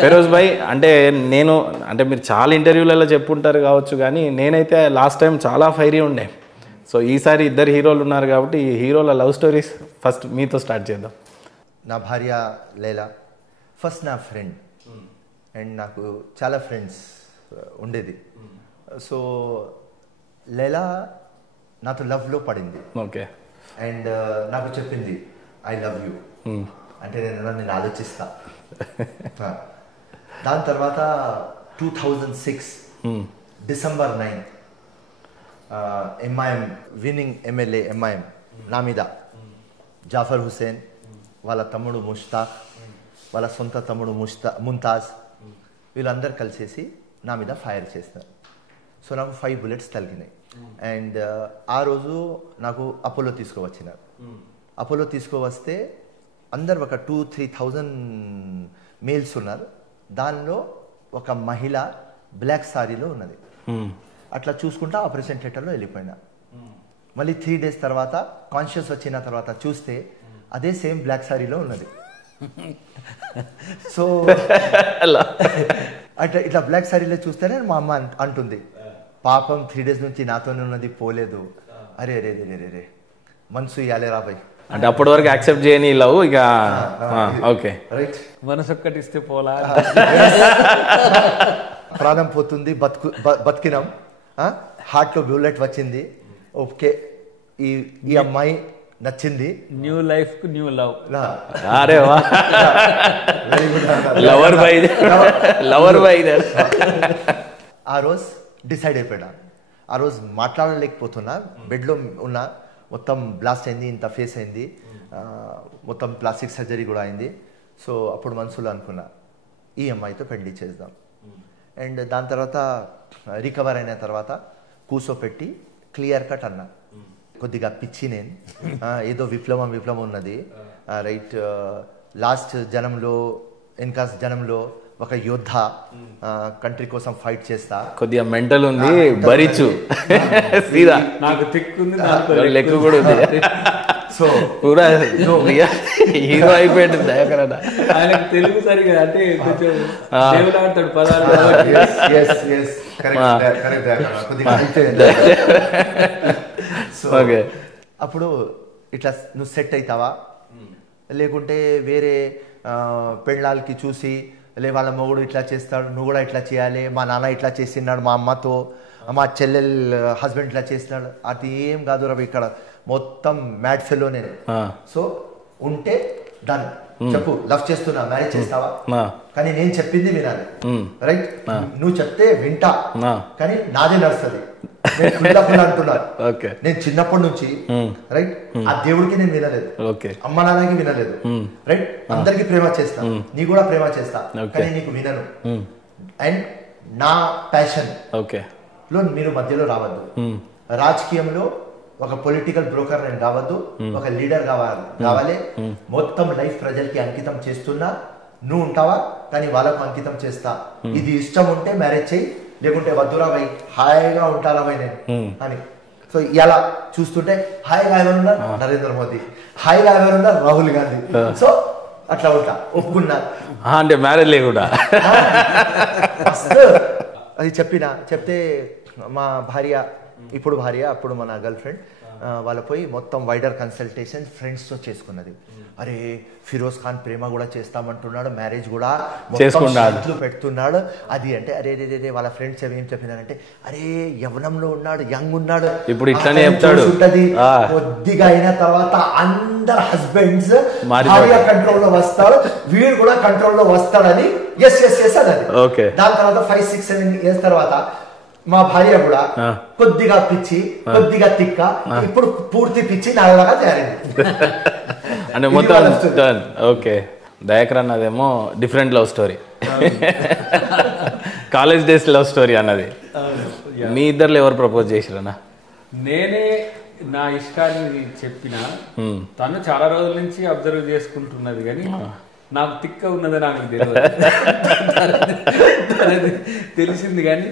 ఫెరోజ్ భాయ్ అంటే నేను అంటే మీరు చాలా ఇంటర్వ్యూలలో చెప్పుంటారు కావచ్చు, కానీ నేనైతే లాస్ట్ టైం చాలా ఫైరీ ఉండే. సో ఈసారి ఇద్దరు హీరోలు ఉన్నారు కాబట్టి ఈ హీరోల లవ్ స్టోరీస్ ఫస్ట్ మీతో స్టార్ట్ చేద్దాం. నా భార్య లైలా ఫస్ట్ నా ఫ్రెండ్, అండ్ నాకు చాలా ఫ్రెండ్స్ ఉండేది. సో లైలా నాతో లవ్లో పడింది. ఓకే. అండ్ నాకు చెప్పింది ఐ లవ్ యూ అంటే నేను ఆలోచిస్తా. దాని తర్వాత 2006 December 9 MIM winnowing MLA MIM నా మీద జాఫర్ హుసేన్, వాళ్ళ తమ్ముడు ముష్తాక్, వాళ్ళ సొంత తమ్ముడు ముంతాజ్, వీళ్ళందరూ కలిసేసి నా మీద ఫైర్ చేస్తారు. సో నాకు 5 bullets తగిలినాయి. అండ్ ఆ రోజు నాకు అపోలో తీసుకువచ్చినారు. అపోలో తీసుకువస్తే అందరు ఒక 2-3,000 మేల్స్ ఉన్నారు. దానిలో ఒక మహిళ బ్లాక్ సారీలో ఉన్నది. అట్లా చూసుకుంటా ఆపరేషన్ థియేటర్లో వెళ్ళిపోయినా. మళ్ళీ 3 days తర్వాత కాన్షియస్ వచ్చిన తర్వాత చూస్తే అదే సేమ్ బ్లాక్ సారీలో ఉన్నది. సో అట్లా ఇట్లా బ్లాక్ సారీలో చూస్తేనే మా అమ్మ అంటుంది, పాపం 3 days నుంచి నాతోనే ఉన్నది పోలేదు. అరే రే రే రే రే మనసు ఇవ్వాలి రాబాయ్ అంటే అప్పటి వరకు యాక్సెప్ట్ చేయని లవ్ ఇక. Okay right. మనసు ఒక్కటిస్తే పోలా, ప్రాణం పోతుంది, బతికినాం, హార్ట్లో బుల్లెట్ వచ్చింది. ఓకే ఈ అమ్మాయి నచ్చింది. న్యూ లైఫ్ కు న్యూ లవ్. అరే వా లవర్ బై లవర్ బై. ఆ రోజు డిసైడ్ అయిపోయినా. ఆ రోజు మాట్లాడలేకపోతున్నా, బెడ్లో ఉన్నా, మొత్తం బ్లాస్ట్ అయింది, ఇంత ఫేస్ అయింది, మొత్తం ప్లాస్టిక్ సర్జరీ కూడా అయింది. సో అప్పుడు మనసులో అనుకున్నా ఈ అమ్మాయితో పెళ్లి చేద్దాం. అండ్ దాని తర్వాత రికవర్ అయిన తర్వాత కూర్చోపెట్టి క్లియర్ కట్ అన్నా, కొద్దిగా పిచ్చి నేను, ఏదో విప్లవం ఉన్నది, రైట్, లాస్ట్ జనంలో ఇంకా జనంలో ఒక యోద్ధ, కంట్రీ కోసం ఫైట్ చేస్తా, కొద్దిగా మెంటల్ ఉంది, భరించు, సీదా నాకు తిక్కుంది, లెక్క కూడా ఉంది. సో పూరా హీరో అయిపోయాడు దయాకరణ. ఆయనకు తెలుగు సరిగా అంటే కొంచెం దేవులాడతాడు పదాలు. ఓకే. అప్పుడు ఇట్లా నువ్వు సెట్ అవుతావా, లేకుంటే వేరే పెళ్ళాలకి చూసి లే వాళ్ళ మొగుడు ఇట్లా చేస్తాడు, నువ్వు కూడా ఇట్లా చేయాలి, మా నాన్న ఇట్లా చేసినాడు మా అమ్మతో, మా చెల్లెల్ హస్బెండ్ ఇట్లా చేసినాడు, అది ఏం కాదు రవి, ఇక్కడ మొత్తం మ్యాడ్ ఫెలో నేను. సో ఉంటే డన్, చెప్పు లవ్ చేస్తున్నా, మ్యారేజ్ చేస్తావా, కానీ నేను చెప్పింది వినాలి, రైట్, నువ్వు చెప్తే వింటా, కానీ నాదే నడుస్తుంది, నేను ఫుల్ అంటున్నాను. ఓకే. నేను చిన్నప్పటి నుంచి రైట్ ఆ దేవుడికి నేను వినలేదు, ఓకే. అమ్మ నాన్నకి వినలేదు, రైట్ అందరికి ప్రేమ చేస్తా, నీ కూడా ప్రేమ చేస్తా, కానీ నీకు వినను. అండ్ నా ప్యాషన్ ఓకే లో మీరు మధ్యలో రావద్దు. రాజకీయంలో ఒక పొలిటికల్ బ్రోకర్ నేను కావద్దు, ఒక లీడర్ కావాలి. మొత్తం లైఫ్ ప్రజలకి అంకితం చేస్తున్నా, నువ్వు ఉంటావా కానీ వాళ్ళకు అంకితం చేస్తా. ఇది ఇష్టం ఉంటే మ్యారేజ్ చేయి, లేకుంటే వద్దురా భయ్, హాయిగా ఉంటారా భయ్ నేను అని. సో ఇలా చూస్తుంటే హాయిగా ఎవరున్నారు నరేంద్ర మోదీ, హాయిగా ఎవరున్నారు రాహుల్ గాంధీ. సో అట్లా ఉంటా, ఒప్పుకున్నా. అంటే మ్యారేజ్ లేకుండా అది చెప్తే మా భార్య, ఇప్పుడు భార్య అప్పుడు మన గర్ల్ ఫ్రెండ్, వాళ్ళ పోయి మొత్తం వైడర్ కన్సల్టేషన్ ఫ్రెండ్స్తో చేసుకున్నది. అరే ఫిరోజ్ ఖాన్ ప్రేమ కూడా చేస్తామంటున్నాడు, మ్యారేజ్ కూడా చేసుకున్నాడు పెడుతున్నాడు అది అంటే. అరే రే వాళ్ళ ఫ్రెండ్స్ ఏం చెప్పినారంటే, అరే యవనంలో ఉన్నాడు, యంగ్ ఉన్నాడు, ఇప్పుడు ఇట్లానే చెప్తాడు ఉంటది, కొద్దిగా అయిన తర్వాత అందరు హస్బెండ్స్ భార్య కంట్రోల్లో వస్తాడు, వీడు కూడా కంట్రోల్లో వస్తాడని ఎస్ ఎస్ ఎస్ అన్నది. దాని తర్వాత 5, 6, 7 years తర్వాత మా భార్య కూడా కొద్దిగా పిచ్చి, కొద్దిగా తిక్క, ఇప్పుడు పూర్తి పిచ్చి నాలాగా తయారైంది. అంటే మొత్తం ఓకే. దయాకర్ అన్నదేమో different love story, college days love story అన్నది. మీ ఇద్దరు ఎవరు ప్రపోజ్ చేసిరన్నా? నేనే నా ఇష్టాన్ని చెప్పిన, తను చాలా రోజుల నుంచి అబ్జర్వ్ చేసుకుంటున్నది, కానీ నాకు తిక్క ఉన్నది నాకు తెలిసింది. కానీ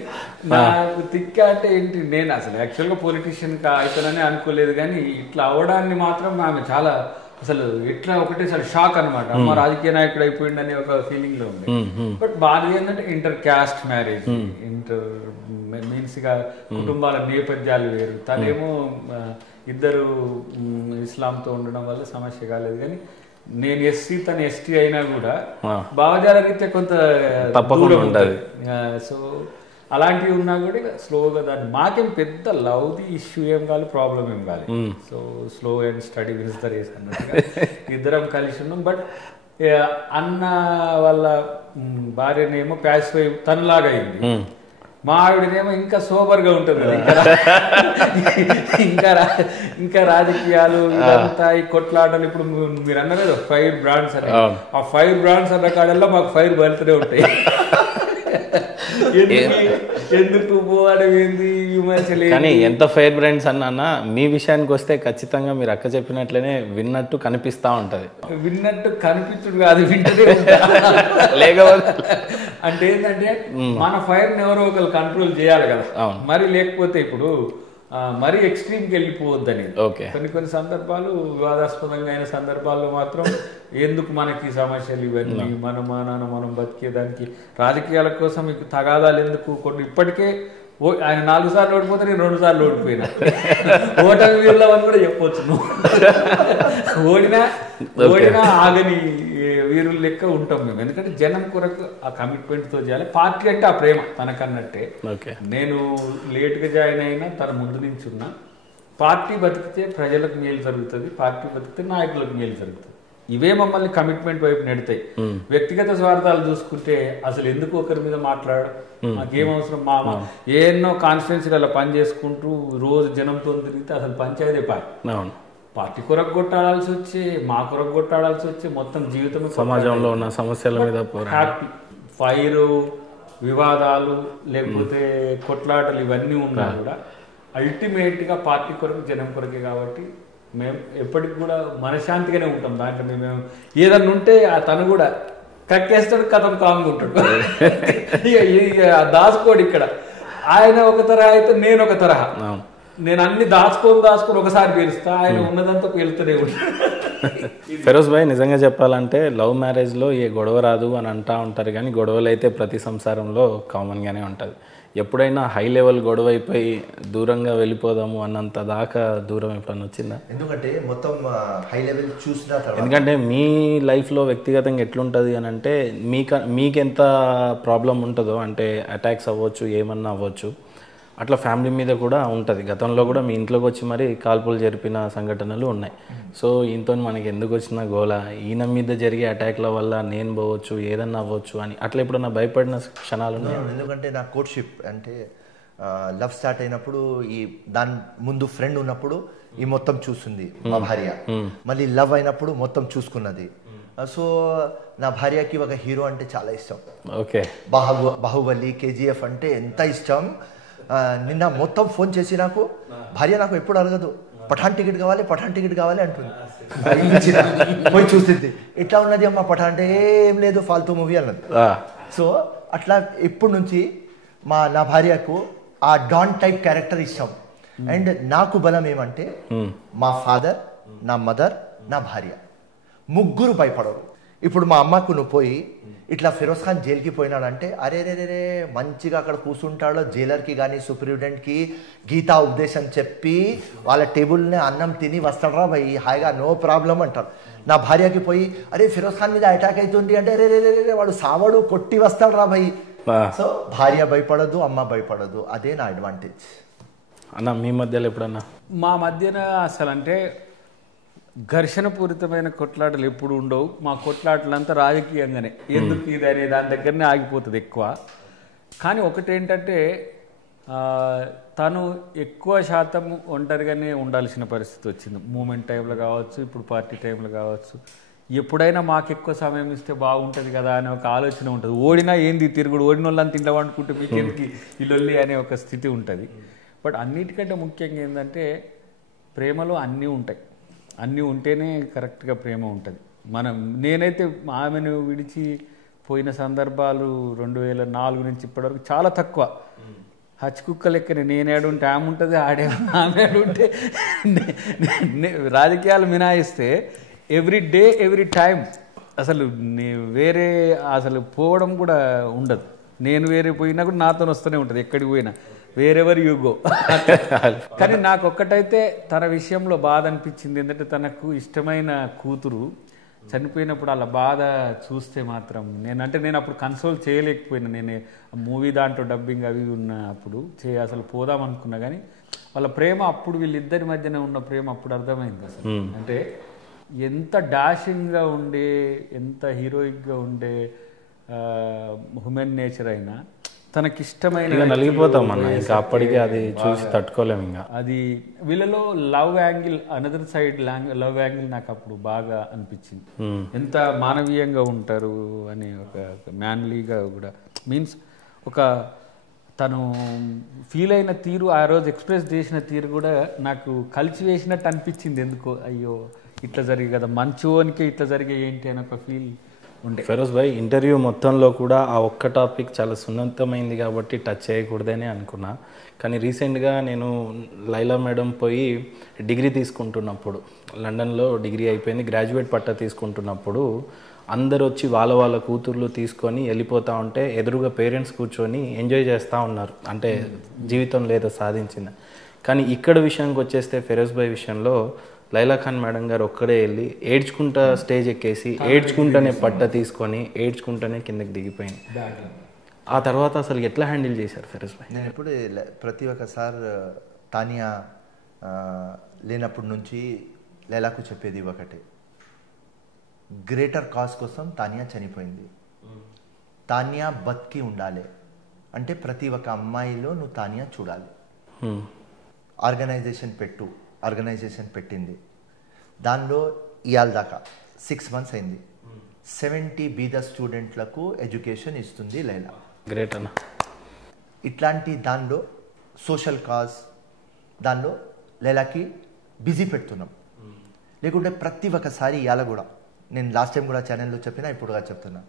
నాకు తిక్క అంటే ఏంటి, నేను అసలు యాక్చువల్గా పొలిటీషియన్ అవుతానని అనుకోలేదు, కానీ ఇట్లా అవడాన్ని మాత్రం ఆమె చాలా అసలు ఎట్లా ఒకటేసారి షాక్ అనమాట. అమ్మ రాజకీయ నాయకుడు అయిపోయిందని ఒక ఫీలింగ్ లో ఉంది. బట్ బాగా ఏంటంటే inter caste marriage, inter means గా కుటుంబాల నేపథ్యాలు వేరు. తనేమో ఇద్దరు ఇస్లాంతో ఉండడం వల్ల సమస్య కాలేదు, కానీ నేను ఎస్సీ తను ఎస్టీ అయినా కూడా భావజాల రీత్యా కొంత దూరం ఉంటుంది. సో అలాంటివి ఉన్నా కూడా స్లోగా దాన్ని, మాకేం పెద్ద లవ్ది ఇష్యూ ఏం కాదు, ప్రాబ్లం ఏం కాదు. So slow and steady wins the race అన్నట్టుగా ఇద్దరం కలిసి ఉన్నాం. బట్ అన్న వాళ్ళ భార్యనేమో ప్యాసిఫై తనలాగా అయింది, మా ఆవిడనేమో ఇంకా సోబర్గా ఉంటుంది. ఇంకా రాజకీయాలు ఇదంతా ఈ కొట్లాటలు. ఇప్పుడు మీరు అన్నారు 5 brands అని, ఆ 5 brands అన్న కాడల్లో మాకు 5 బలుతూనే ఉంటాయి. ఎందుకు పోవడమేంది విమర్శలు. కానీ ఎంత ఫెయిర్ బ్రాండ్స్ అన్నా మీ విషయానికి వస్తే ఖచ్చితంగా మీరు అక్క చెప్పినట్లనే విన్నట్టు కనిపిస్తా ఉంటది. విన్నట్టు కనిపించడు కాదు, వింటనే లేకపోతే అంటే ఏంటంటే మన ఫైర్ని ఎవరో ఒకరు కంట్రోల్ చేయాలి కదా. మరి లేకపోతే ఇప్పుడు మరీ ఎక్స్ట్రీమ్కి వెళ్ళిపోవద్దని. కొన్ని సందర్భాలు వివాదాస్పదంగా అయిన సందర్భాల్లో మాత్రం ఎందుకు మనకి సమస్యలు ఇవన్నీ, మనం బతికేదానికి రాజకీయాల కోసం మీకు తగాదాలు ఎందుకు. కొన్ని ఇప్పటికే ఆయన 4 సార్లు ఓడిపోతే నేను 2 సార్లు ఓడిపోయినా, ఓటమి వీరులవని కూడా చెప్పొచ్చు. నువ్వు ఓడినా ఆగని వీరుల లెక్క ఉంటాం మేము. ఎందుకంటే జనం కొరకు ఆ కమిట్మెంట్తో చేయాలి. పార్టీ అంటే ఆ ప్రేమ తనకన్నట్టే. నేను లేట్గా జాయిన్ అయినా తన ముందు నుంచి ఉన్నా. పార్టీ బతికితే ప్రజలకు మేలు జరుగుతుంది, పార్టీ బతికితే నాయకులకు మేలు జరుగుతుంది. ఇవే మమ్మల్ని కమిట్మెంట్ వైపు నెడతాయి. వ్యక్తిగత స్వార్థాలు చూసుకుంటే అసలు ఎందుకు ఒకరి మీద మాట్లాడడం, మాకేం అవసరం. ఎన్నో కాన్స్టిట్యున్సీలలో పని చేసుకుంటూ రోజు జనంతో తిరిగితే అసలు పంచాయతీ పార్టీ కొరకు కొట్టాడాల్సి వచ్చి, మా కొరకు కొట్టాడాల్సి వచ్చి, మొత్తం జీవితం సమాజంలో ఉన్న సమస్యల మీద హ్యాపీ. ఫైరు, వివాదాలు, లేకపోతే కొట్లాటలు ఇవన్నీ ఉన్నా కూడా అల్టిమేట్గా పార్టీ కొరకు జనం కొరకే. కాబట్టి మేము ఎప్పటికి కూడా మనశ్శాంతిగానే ఉంటాం. దాంట్లో మేము ఏదన్నా ఉంటే తను కూడా కక్కేస్తాడు, కథం కాంగ్ ఉంటాడు. దాచుకోడు. ఇక్కడ ఆయన ఒక తరహా అయితే నేను ఒక తరహా. నేను అన్ని దాచుకొని ఒకసారి పేలుస్తా, ఆయన ఉన్నదంతా పేలుతూనే ఉంటాడు. ఫిరోజ్ భాయ్, నిజంగా చెప్పాలంటే లవ్ మ్యారేజ్లో ఏ గొడవ రాదు అని అంటూ ఉంటారు, కానీ గొడవలు అయితే ప్రతి సంసారంలో కామన్గానే ఉంటుంది. ఎప్పుడైనా హై లెవెల్ గొడవ అయిపోయి దూరంగా వెళ్ళిపోదాము అన్నంత దాకా దూరం ఎప్పుడన్నా వచ్చిందా? ఎందుకంటే మొత్తం హై లెవెల్ చూసిన, ఎందుకంటే మీ లైఫ్లో వ్యక్తిగతంగా ఎట్లుంటుంది అని అంటే మీకెంత ప్రాబ్లం ఉంటుందో, అంటే అటాక్స్ అవ్వచ్చు, ఏమన్నా అవ్వచ్చు, అట్లా ఫ్యామిలీ మీద కూడా ఉంటుంది. గతంలో కూడా మీ ఇంట్లోకి వచ్చి మరి కాల్పులు జరిపిన సంఘటనలు ఉన్నాయి. సో ఈయనతో మనకి ఎందుకు వచ్చిన గోల, ఈయన మీద జరిగే అటాక్ల వల్ల నేను పోవచ్చు, ఏదన్నా అవ్వచ్చు అని అట్లా ఎప్పుడన్నా భయపడిన క్షణాలు ఉన్నాయి? ఎందుకంటే నా కోర్ట్షిప్ అంటే లవ్ స్టార్ట్ అయినప్పుడు ఈ దాని ముందు ఫ్రెండ్ ఉన్నప్పుడు ఈ మొత్తం చూస్తుంది మా భార్య, మళ్ళీ లవ్ అయినప్పుడు మొత్తం చూసుకున్నది. సో నా భార్యకి ఒక హీరో అంటే చాలా ఇష్టం. ఓకే, బాహుబలి, KGF అంటే ఎంత ఇష్టం. నిన్న మొత్తం ఫోన్ చేసి నాకు భార్య నాకు ఎప్పుడు అడగదు పఠాన్ టికెట్ కావాలి అంటుంది. పోయి చూస్తుంది, ఎట్లా ఉన్నది అమ్మ పఠాన్ అంటే, ఏం లేదు ఫాల్తూ మూవీ అన్నది. సో అట్లా ఇప్పటి నుంచి నా భార్యకు ఆ డాన్ టైప్ క్యారెక్టర్ ఇష్టం. అండ్ నాకు బలం ఏమంటే మా ఫాదర్, నా మదర్, నా భార్య ముగ్గురు భయపడరు. ఇప్పుడు మా అమ్మకు నువ్వు పోయి ఇట్లా ఫిరోజ్ ఖాన్ జైలుకి పోయినాడంటే అరే రే మంచిగా అక్కడ కూర్చుంటాడో, జైలర్కి కానీ సూపరింటెండెంట్కి గీతా ఉపదేశం చెప్పి వాళ్ళ టేబుల్ని అన్నం తిని వస్తాడరా భయ్ హాయిగా, నో ప్రాబ్లం అంటారు. నా భార్యకి పోయి అరే ఫిరోజ్ ఖాన్ మీద అటాక్ అవుతుంది అంటే రే రే వాడు సావడు కొట్టి వస్తాడరా భయ్. సో భార్య భయపడదు, అమ్మ భయపడదు, అదే నా అడ్వాంటేజ్. అన్న మీ మధ్యలో ఎప్పుడన్నా? మా మధ్యన అసలు అంటే ఘర్షణపూరితమైన కొట్లాటలు ఎప్పుడు ఉండవు. మా కొట్లాటలంతా రాజకీయంగానే, ఎందుకు ఇది అనే దాని దగ్గరనే ఆగిపోతుంది ఎక్కువ. కానీ ఒకటేంటంటే తను ఎక్కువ శాతం ఒంటరిగానే ఉండాల్సిన పరిస్థితి వచ్చింది. మూమెంట్ టైంలో కావచ్చు, ఇప్పుడు పార్టీ టైంలో కావచ్చు. ఎప్పుడైనా మాకు ఎక్కువ సమయం ఇస్తే బాగుంటుంది కదా అనే ఒక ఆలోచన ఉంటుంది. ఓడినా ఏంది తిరుగుడు, ఓడిన వాళ్ళని తిండా వండుకుంటే మీకెందుకు ఇల్లొల్లి అనే ఒక స్థితి ఉంటుంది. బట్ అన్నిటికంటే ముఖ్యంగా ఏంటంటే ప్రేమలో అన్నీ ఉంటాయి. అన్నీ ఉంటేనే కరెక్ట్గా ప్రేమ ఉంటుంది. నేనైతే ఆమెను విడిచి పోయిన సందర్భాలు 2004 నుంచి ఇప్పటివరకు చాలా తక్కువ. హచ్ కుక్క లెక్కనే నేను ఏడుంటే ఆమె ఉంటుంది, ఆమె ఏడుంటే రాజకీయాలు మినాయిస్తే ఎవ్రీ డే ఎవ్రీ టైం అసలు వేరే అసలు పోవడం కూడా ఉండదు. నేను వేరే పోయినా కూడా నాతో వస్తూనే ఉంటుంది ఎక్కడికి పోయినా, వేరెవర్ యూ గో. కానీ నాకు ఒక్కటైతే తన విషయంలో బాధ అనిపించింది ఏంటంటే తనకు ఇష్టమైన కూతురు చనిపోయినప్పుడు అలా బాధ చూస్తే మాత్రం నేను అప్పుడు కన్సోల్ చేయలేకపోయినా. నేను మూవీ దాంట్లో డబ్బింగ్ అవి ఉన్న అప్పుడు అసలు పోదాం అనుకున్నా. కానీ వాళ్ళ ప్రేమ అప్పుడు వీళ్ళిద్దరి మధ్యన ఉన్న ప్రేమ అప్పుడు అర్థమైంది అసలు. అంటే ఎంత డాషింగ్గా ఉండే, ఎంత హీరోయిక్గా ఉండే హ్యూమన్ నేచర్ అయినా తనకిష్టమైన నలిగిపోతాం అన్న, ఇంకా అప్పటికే అది చూసి తట్టుకోలేము. ఇంకా అది వీళ్ళలో love angle, another side love angle నాకు అప్పుడు బాగా అనిపించింది. ఎంత మానవీయంగా ఉంటారు అని, ఒక మ్యాన్లీగా కూడా మీన్స్ ఒక తను ఫీల్ అయిన తీరు, ఆ రోజు ఎక్స్ప్రెస్ చేసిన తీరు కూడా నాకు కలిసి వేసినట్టు అనిపించింది. ఎందుకో అయ్యో ఇట్లా జరిగే కదా, మంచోనికి ఇట్లా జరిగే ఏంటి అని ఒక ఫీల్ ఉండే. ఫిరోజ్ భాయ్ ఇంటర్వ్యూ మొత్తంలో కూడా ఆ ఒక్క టాపిక్ చాలా సున్నితమైంది కాబట్టి టచ్ చేయకూడదని అనుకున్నా. కానీ రీసెంట్గా నేను లైలా మేడం పోయి డిగ్రీ తీసుకుంటున్నప్పుడు, లండన్లో డిగ్రీ అయిపోయింది, గ్రాడ్యుయేట్ పట్టా తీసుకుంటున్నప్పుడు అందరు వచ్చి వాళ్ళ కూతుర్లు తీసుకొని వెళ్ళిపోతూ ఉంటే ఎదురుగా పేరెంట్స్ కూర్చొని ఎంజాయ్ చేస్తూ ఉన్నారు, అంటే జీవితంలో ఏదో సాధించింది. కానీ ఇక్కడ విషయానికి వచ్చేస్తే ఫిరోజ్ భాయ్ విషయంలో లైలా ఖాన్ మేడం గారు ఒక్కడే వెళ్ళి ఏడ్చుకుంటా స్టేజ్ ఎక్కేసి ఏడ్చుకుంటానే పట్ట తీసుకొని ఏడ్చుకుంటానే కిందకి దిగిపోయింది. ఆ తర్వాత అసలు ఎట్లా హ్యాండిల్ చేశారు ఫిరోజ్ భాయ్? నేను ఎప్పుడు ప్రతి ఒక్కసారి తానియా లేనప్పటి నుంచి లైలాకు చెప్పేది ఒకటి, గ్రేటర్ కాజ్ కోసం తానియా చనిపోయింది, తానియా బతికి ఉండాలి అంటే ప్రతి ఒక్క అమ్మాయిలో నువ్వు తానియా చూడాలి. ఆర్గనైజేషన్ పెట్టింది, దానిలో ఇవాళ దాకా 6 months అయింది. 70 బీద స్టూడెంట్లకు ఎడ్యుకేషన్ ఇస్తుంది లైలా. గ్రేట్ అన్న. ఇట్లాంటి దానిలో సోషల్ కాజ్ దానిలో లైలాకి బిజీ పెడుతున్నాం. లేకుంటే ప్రతి ఒక్కసారి ఇవాళ కూడా నేను లాస్ట్ టైం కూడా ఛానల్లో చెప్పినా, ఇప్పుడుగా చెప్తున్నా,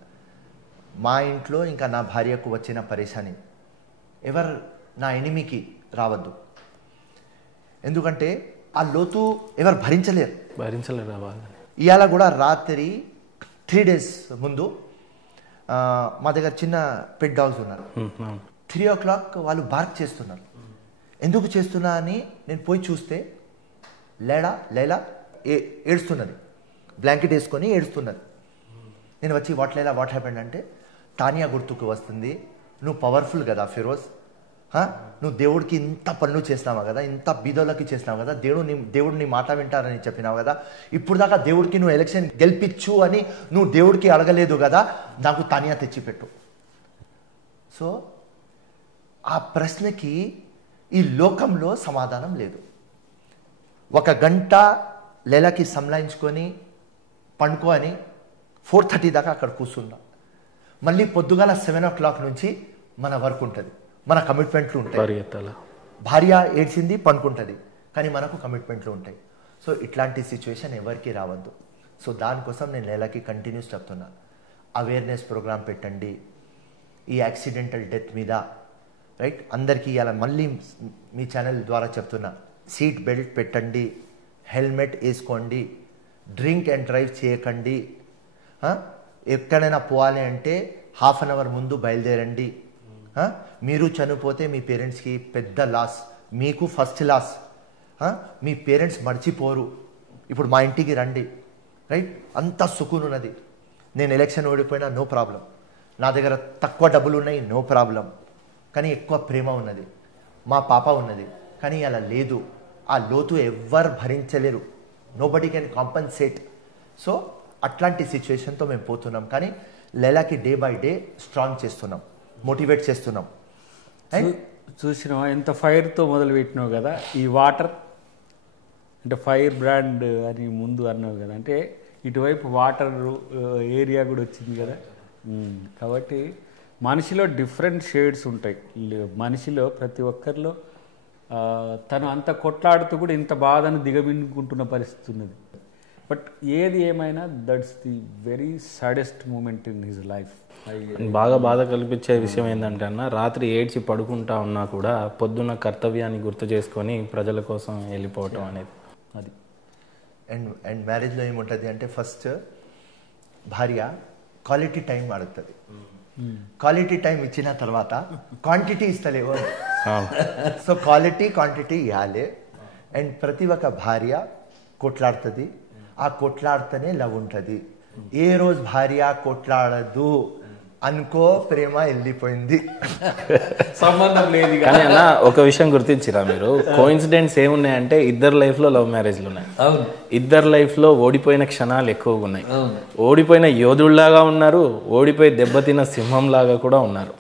మా ఇంట్లో ఇంకా నా భార్యకు వచ్చిన పరేషాని నా ఎనిమికి రావద్దు. ఎందుకంటే ఆ లోతు ఎవరు భరించలేరు. ఇవాళ కూడా రాత్రి 3 days ముందు మా దగ్గర చిన్న పెట్ డాగ్స్ ఉన్నారు. 3 o'clock వాళ్ళు బార్క్ చేస్తున్నారు. ఎందుకు చేస్తున్నా అని నేను పోయి చూస్తే లైలా ఏడుస్తున్నది, బ్లాంకెట్ వేసుకొని ఏడుస్తున్నది. నేను వచ్చి వాట్ హ్యాపెండ్ అంటే, తానియా గుర్తుకు వస్తుంది, నువ్వు పవర్ఫుల్ కదా ఫిరోజ్, నువ్వు దేవుడికి ఇంత పనులు చేసినావు కదా, ఇంత బీదోళ్ళకి చేసినావు కదా, దేవుడు నీ మాట వింటారని చెప్పినావు కదా, ఇప్పుడు దాకా దేవుడికి నువ్వు ఎలక్షన్ గెలిపించు అని నువ్వు దేవుడికి అడగలేదు కదా, నాకు తానియా తెచ్చిపెట్టు. సో ఆ ప్రశ్నకి ఈ లోకంలో సమాధానం లేదు. 1 గంట లేలాకి సంలాయించుకొని పండుకో అని 4:30 దాకా అక్కడ కూర్చున్నా. మళ్ళీ పొద్దుగాల 7 o'clock నుంచి మన వర్క్ ఉంటుంది, మన కమిట్మెంట్లు ఉంటాయి. భార్య ఏడ్చింది పండుకుంటుంది, కానీ మనకు కమిట్మెంట్లు ఉంటాయి. సో ఇట్లాంటి సిచ్యువేషన్ ఎవరికి రావద్దు. సో దానికోసం నేను లేలాకి కంటిన్యూస్ చెప్తున్నా, అవేర్నెస్ ప్రోగ్రామ్ పెట్టండి ఈ యాక్సిడెంటల్ డెత్ మీద, రైట్? అందరికీ ఇలా మళ్ళీ మీ ఛానల్ ద్వారా చెప్తున్నా, సీట్ బెల్ట్ పెట్టండి, హెల్మెట్ వేసుకోండి, డ్రింక్ అండ్ డ్రైవ్ చేయకండి. ఎక్కడైనా పోవాలి అంటే 1/2 hour ముందు బయలుదేరండి. మీరు చనిపోతే మీ పేరెంట్స్కి పెద్ద లాస్, మీకు ఫస్ట్ లాస్. మీ పేరెంట్స్ మర్చిపోరు. ఇప్పుడు మా ఇంటికి రండి, రైట్? అంత సుకూన్ ఉన్నది. నేను ఎలక్షన్ ఓడిపోయినా నో ప్రాబ్లం, నా దగ్గర తక్కువ డబ్బులు ఉన్నాయి నో ప్రాబ్లం, కానీ ఎక్కువ ప్రేమ ఉన్నది. మా పాప ఉన్నది, కానీ అలా లేదు. ఆ లోతు ఎవ్వరు భరించలేరు, నోబడీ కెన్ కాంపన్సేట్. సో అట్లాంటి సిచ్యువేషన్తో మేము పోతున్నాం, కానీ లేలాకి డే బై డే స్ట్రాంగ్ చేస్తున్నాం, మోటివేట్ చేస్తున్నాం. చూసినావా ఎంత ఫైర్తో మొదలు పెట్టినావు కదా. ఈ వాటర్ అంటే ఫైర్ బ్రాండ్ అని ముందు అన్నావు కదా, అంటే ఇటువైపు వాటర్ ఏరియా కూడా వచ్చింది కదా. కాబట్టి మనిషిలో డిఫరెంట్ షేడ్స్ ఉంటాయి. మనిషిలో ప్రతి ఒక్కరిలో తను అంత కొట్లాడుతూ కూడా ఇంత బాధను దిగమింగుకుంటున్న పరిస్థితి ఉన్నది. బట్ ఏది ఏమైనా that's the very saddest moment in his life. బాగా బాధ కల్పించే విషయం ఏంటంటే అన్న, రాత్రి ఏడ్చి పడుకుంటా ఉన్నా కూడా పొద్దున్న కర్తవ్యాన్ని గుర్తు చేసుకొని ప్రజల కోసం వెళ్ళిపోవటం అనేది అది. అండ్ మ్యారేజ్లో ఏముంటుంది అంటే, ఫస్ట్ భార్య క్వాలిటీ టైం అడుగుతుంది. క్వాలిటీ టైం ఇచ్చిన తర్వాత క్వాంటిటీ ఇస్తలేవు. సో క్వాలిటీ క్వాంటిటీ ఇవ్వాలి. అండ్ ప్రతి ఒక్క భార్య కొట్లాడుతుంది, ఆ కొట్లాడితేనే లవ్ ఉంటుంది. ఏ రోజు భార్య కొట్లాడదు అనుకో, ప్రేమ వెళ్ళిపోయింది, సంబంధం లేదు. కానీ అన్న ఒక విషయం గుర్తించిరా మీరు, కోఇన్సిడెంట్స్ ఏమున్నాయంటే ఇద్దరు లైఫ్లో లవ్ మ్యారేజ్లు ఉన్నాయి. ఇద్దరు లైఫ్లో ఓడిపోయిన క్షణాలు ఎక్కువగా ఉన్నాయి. ఓడిపోయిన యోధుల్లాగా ఉన్నారు, ఓడిపోయి దెబ్బతిన్న సింహంలాగా కూడా ఉన్నారు.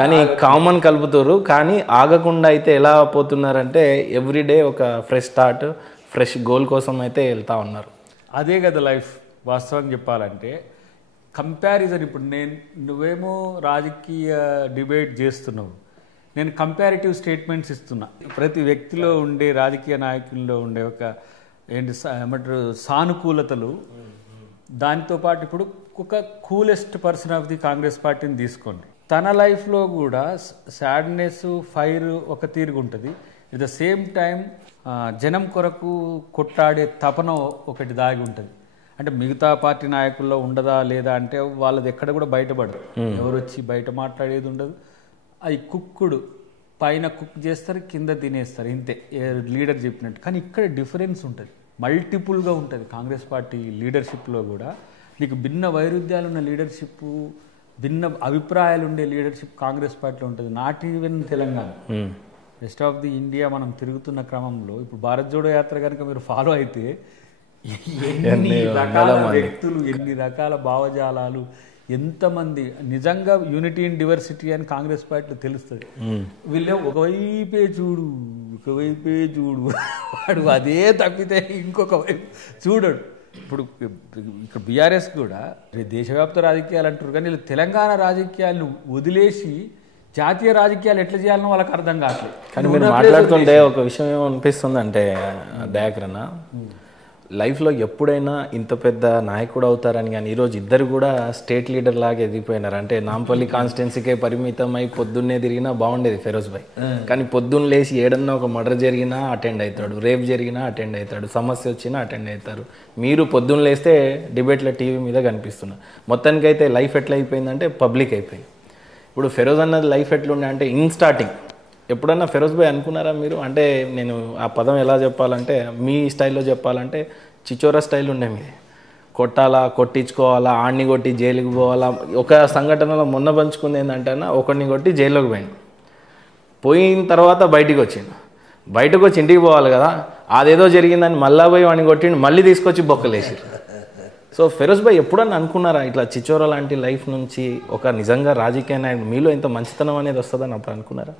కానీ కామన్ కలుపుతారు, కానీ ఆగకుండా అయితే ఎలా పోతున్నారంటే ఎవ్రీడే ఒక ఫ్రెష్ స్టార్ట్, ఫ్రెష్ గోల్ కోసం అయితే వెళ్తా ఉన్నారు. అదే కదా లైఫ్. వాస్తవం చెప్పాలంటే కంపారిజన్. ఇప్పుడు నువ్వేమో రాజకీయ డిబేట్ చేస్తున్నావు, నేను కంపారిటివ్ స్టేట్మెంట్స్ ఇస్తున్నా. ప్రతి వ్యక్తిలో ఉండే, రాజకీయ నాయకుల్లో ఉండే ఒక ఏమంటారు సానుకూలతలు, దాంతో పాటు ఇప్పుడు ఒక coolest person of the Congress పార్టీని తీసుకోండి. తన లైఫ్లో కూడా సాడ్నెస్, ఫైర్ ఒక తీరుగా ఉంటుంది. ఎట్ ద సేమ్ టైం జనం కొరకు కొట్లాడే తపన ఒకటి దాగి ఉంటుంది. అంటే మిగతా పార్టీ నాయకుల్లో ఉండదా లేదా అంటే వాళ్ళది ఎక్కడ కూడా బయటపడరు. ఎవరు వచ్చి బయట మాట్లాడేది ఉండదు. అది కుక్కుడు, పైన కుక్ చేస్తారు, కింద తినేస్తారు, ఇంతే లీడర్ చెప్పినట్టు. కానీ ఇక్కడ డిఫరెన్స్ ఉంటుంది, మల్టిపుల్గా ఉంటుంది. కాంగ్రెస్ పార్టీ లీడర్షిప్లో కూడా నీకు భిన్న వైరుధ్యాలు ఉన్న లీడర్షిప్, భిన్న అభిప్రాయాలు ఉండే లీడర్షిప్ కాంగ్రెస్ పార్టీలో ఉంటుంది. Not even Telangana, rest of the India మనం తిరుగుతున్న క్రమంలో ఇప్పుడు భారత్ జోడో యాత్ర కనుక మీరు ఫాలో అయితే ఎన్ని రకాల వ్యక్తులు, ఎన్ని రకాల భావజాలాలు, ఎంతమంది నిజంగా యూనిటీ ఇన్ డివర్సిటీ అని కాంగ్రెస్ పార్టీలో తెలుస్తుంది. వీళ్ళే ఒకవైపే చూడు, ఒకవైపే చూడు, వాడు అదే తప్పితే ఇంకొక వైపు చూడడు. ఇప్పుడు ఇక్కడ బీఆర్ఎస్ కూడా దేశవ్యాప్త రాజకీయాలు అంటారు, కానీ వీళ్ళు తెలంగాణ రాజకీయాలను వదిలేసి జాతీయ రాజకీయాలు ఎట్లా చేయాలనో వాళ్ళకి అర్థం కావట్లేదు. కానీ మీరు మాట్లాడుతుంటే ఒక విషయం ఏమనిపిస్తుంది అంటే దయాకరణ, లైఫ్లో ఎప్పుడైనా ఇంత పెద్ద నాయకుడు అవుతారని, కానీ ఈరోజు ఇద్దరు కూడా స్టేట్ లీడర్ లాగా ఎదిగిపోయినారు. అంటే నాంపల్లి కాన్స్టిట్యున్సీకే పరిమితం అయి పొద్దున్నే తిరిగినా బాగుండేది ఫెరోజ్ భాయ్, కానీ పొద్దున్న లేచి ఏడన్నా ఒక మర్డర్ జరిగినా అటెండ్ అవుతాడు, రేప్ జరిగినా అటెండ్ అవుతాడు, సమస్య వచ్చినా అటెండ్ అవుతారు. మీరు పొద్దున్న లేస్తే డిబేట్లో టీవీ మీద కనిపిస్తున్నారు. మొత్తానికైతే లైఫ్ ఎట్లా అయిపోయిందంటే పబ్లిక్ అయిపోయింది. ఇప్పుడు ఫెరోజ్ అన్నది లైఫ్ ఎట్లుండే అంటే, ఇన్ స్టార్టింగ్ ఎప్పుడన్నా ఫెరోజ్ భాయ్ అనుకున్నారా మీరు? అంటే నేను ఆ పదం ఎలా చెప్పాలంటే, మీ స్టైల్లో చెప్పాలంటే చిచోరా స్టైల్ ఉండే మీది. కొట్టాలా, కొట్టించుకోవాలా, ఆడిని కొట్టి జైలుకి పోవాలా. ఒక సంఘటనలో మొన్న పంచుకుంది ఏంటంటే, ఒకడిని కొట్టి జైల్లోకి పోయిన తర్వాత బయటికి వచ్చిండు. బయటకు వచ్చి ఇంటికి పోవాలి కదా, అదేదో జరిగిందని మళ్ళా పోయి వాడిని కొట్టిండు, మళ్ళీ తీసుకొచ్చి బొక్కలేసారు. సో ఫిరోజ్ భాయ్ ఎప్పుడన్నా అనుకున్నారా ఇట్లా చిచోరా లాంటి లైఫ్ నుంచి ఒక నిజంగా రాజకీయ నాయకుడు మీలో ఇంత మంచితనం అనేది వస్తుందని అప్పుడు అనుకున్నారా?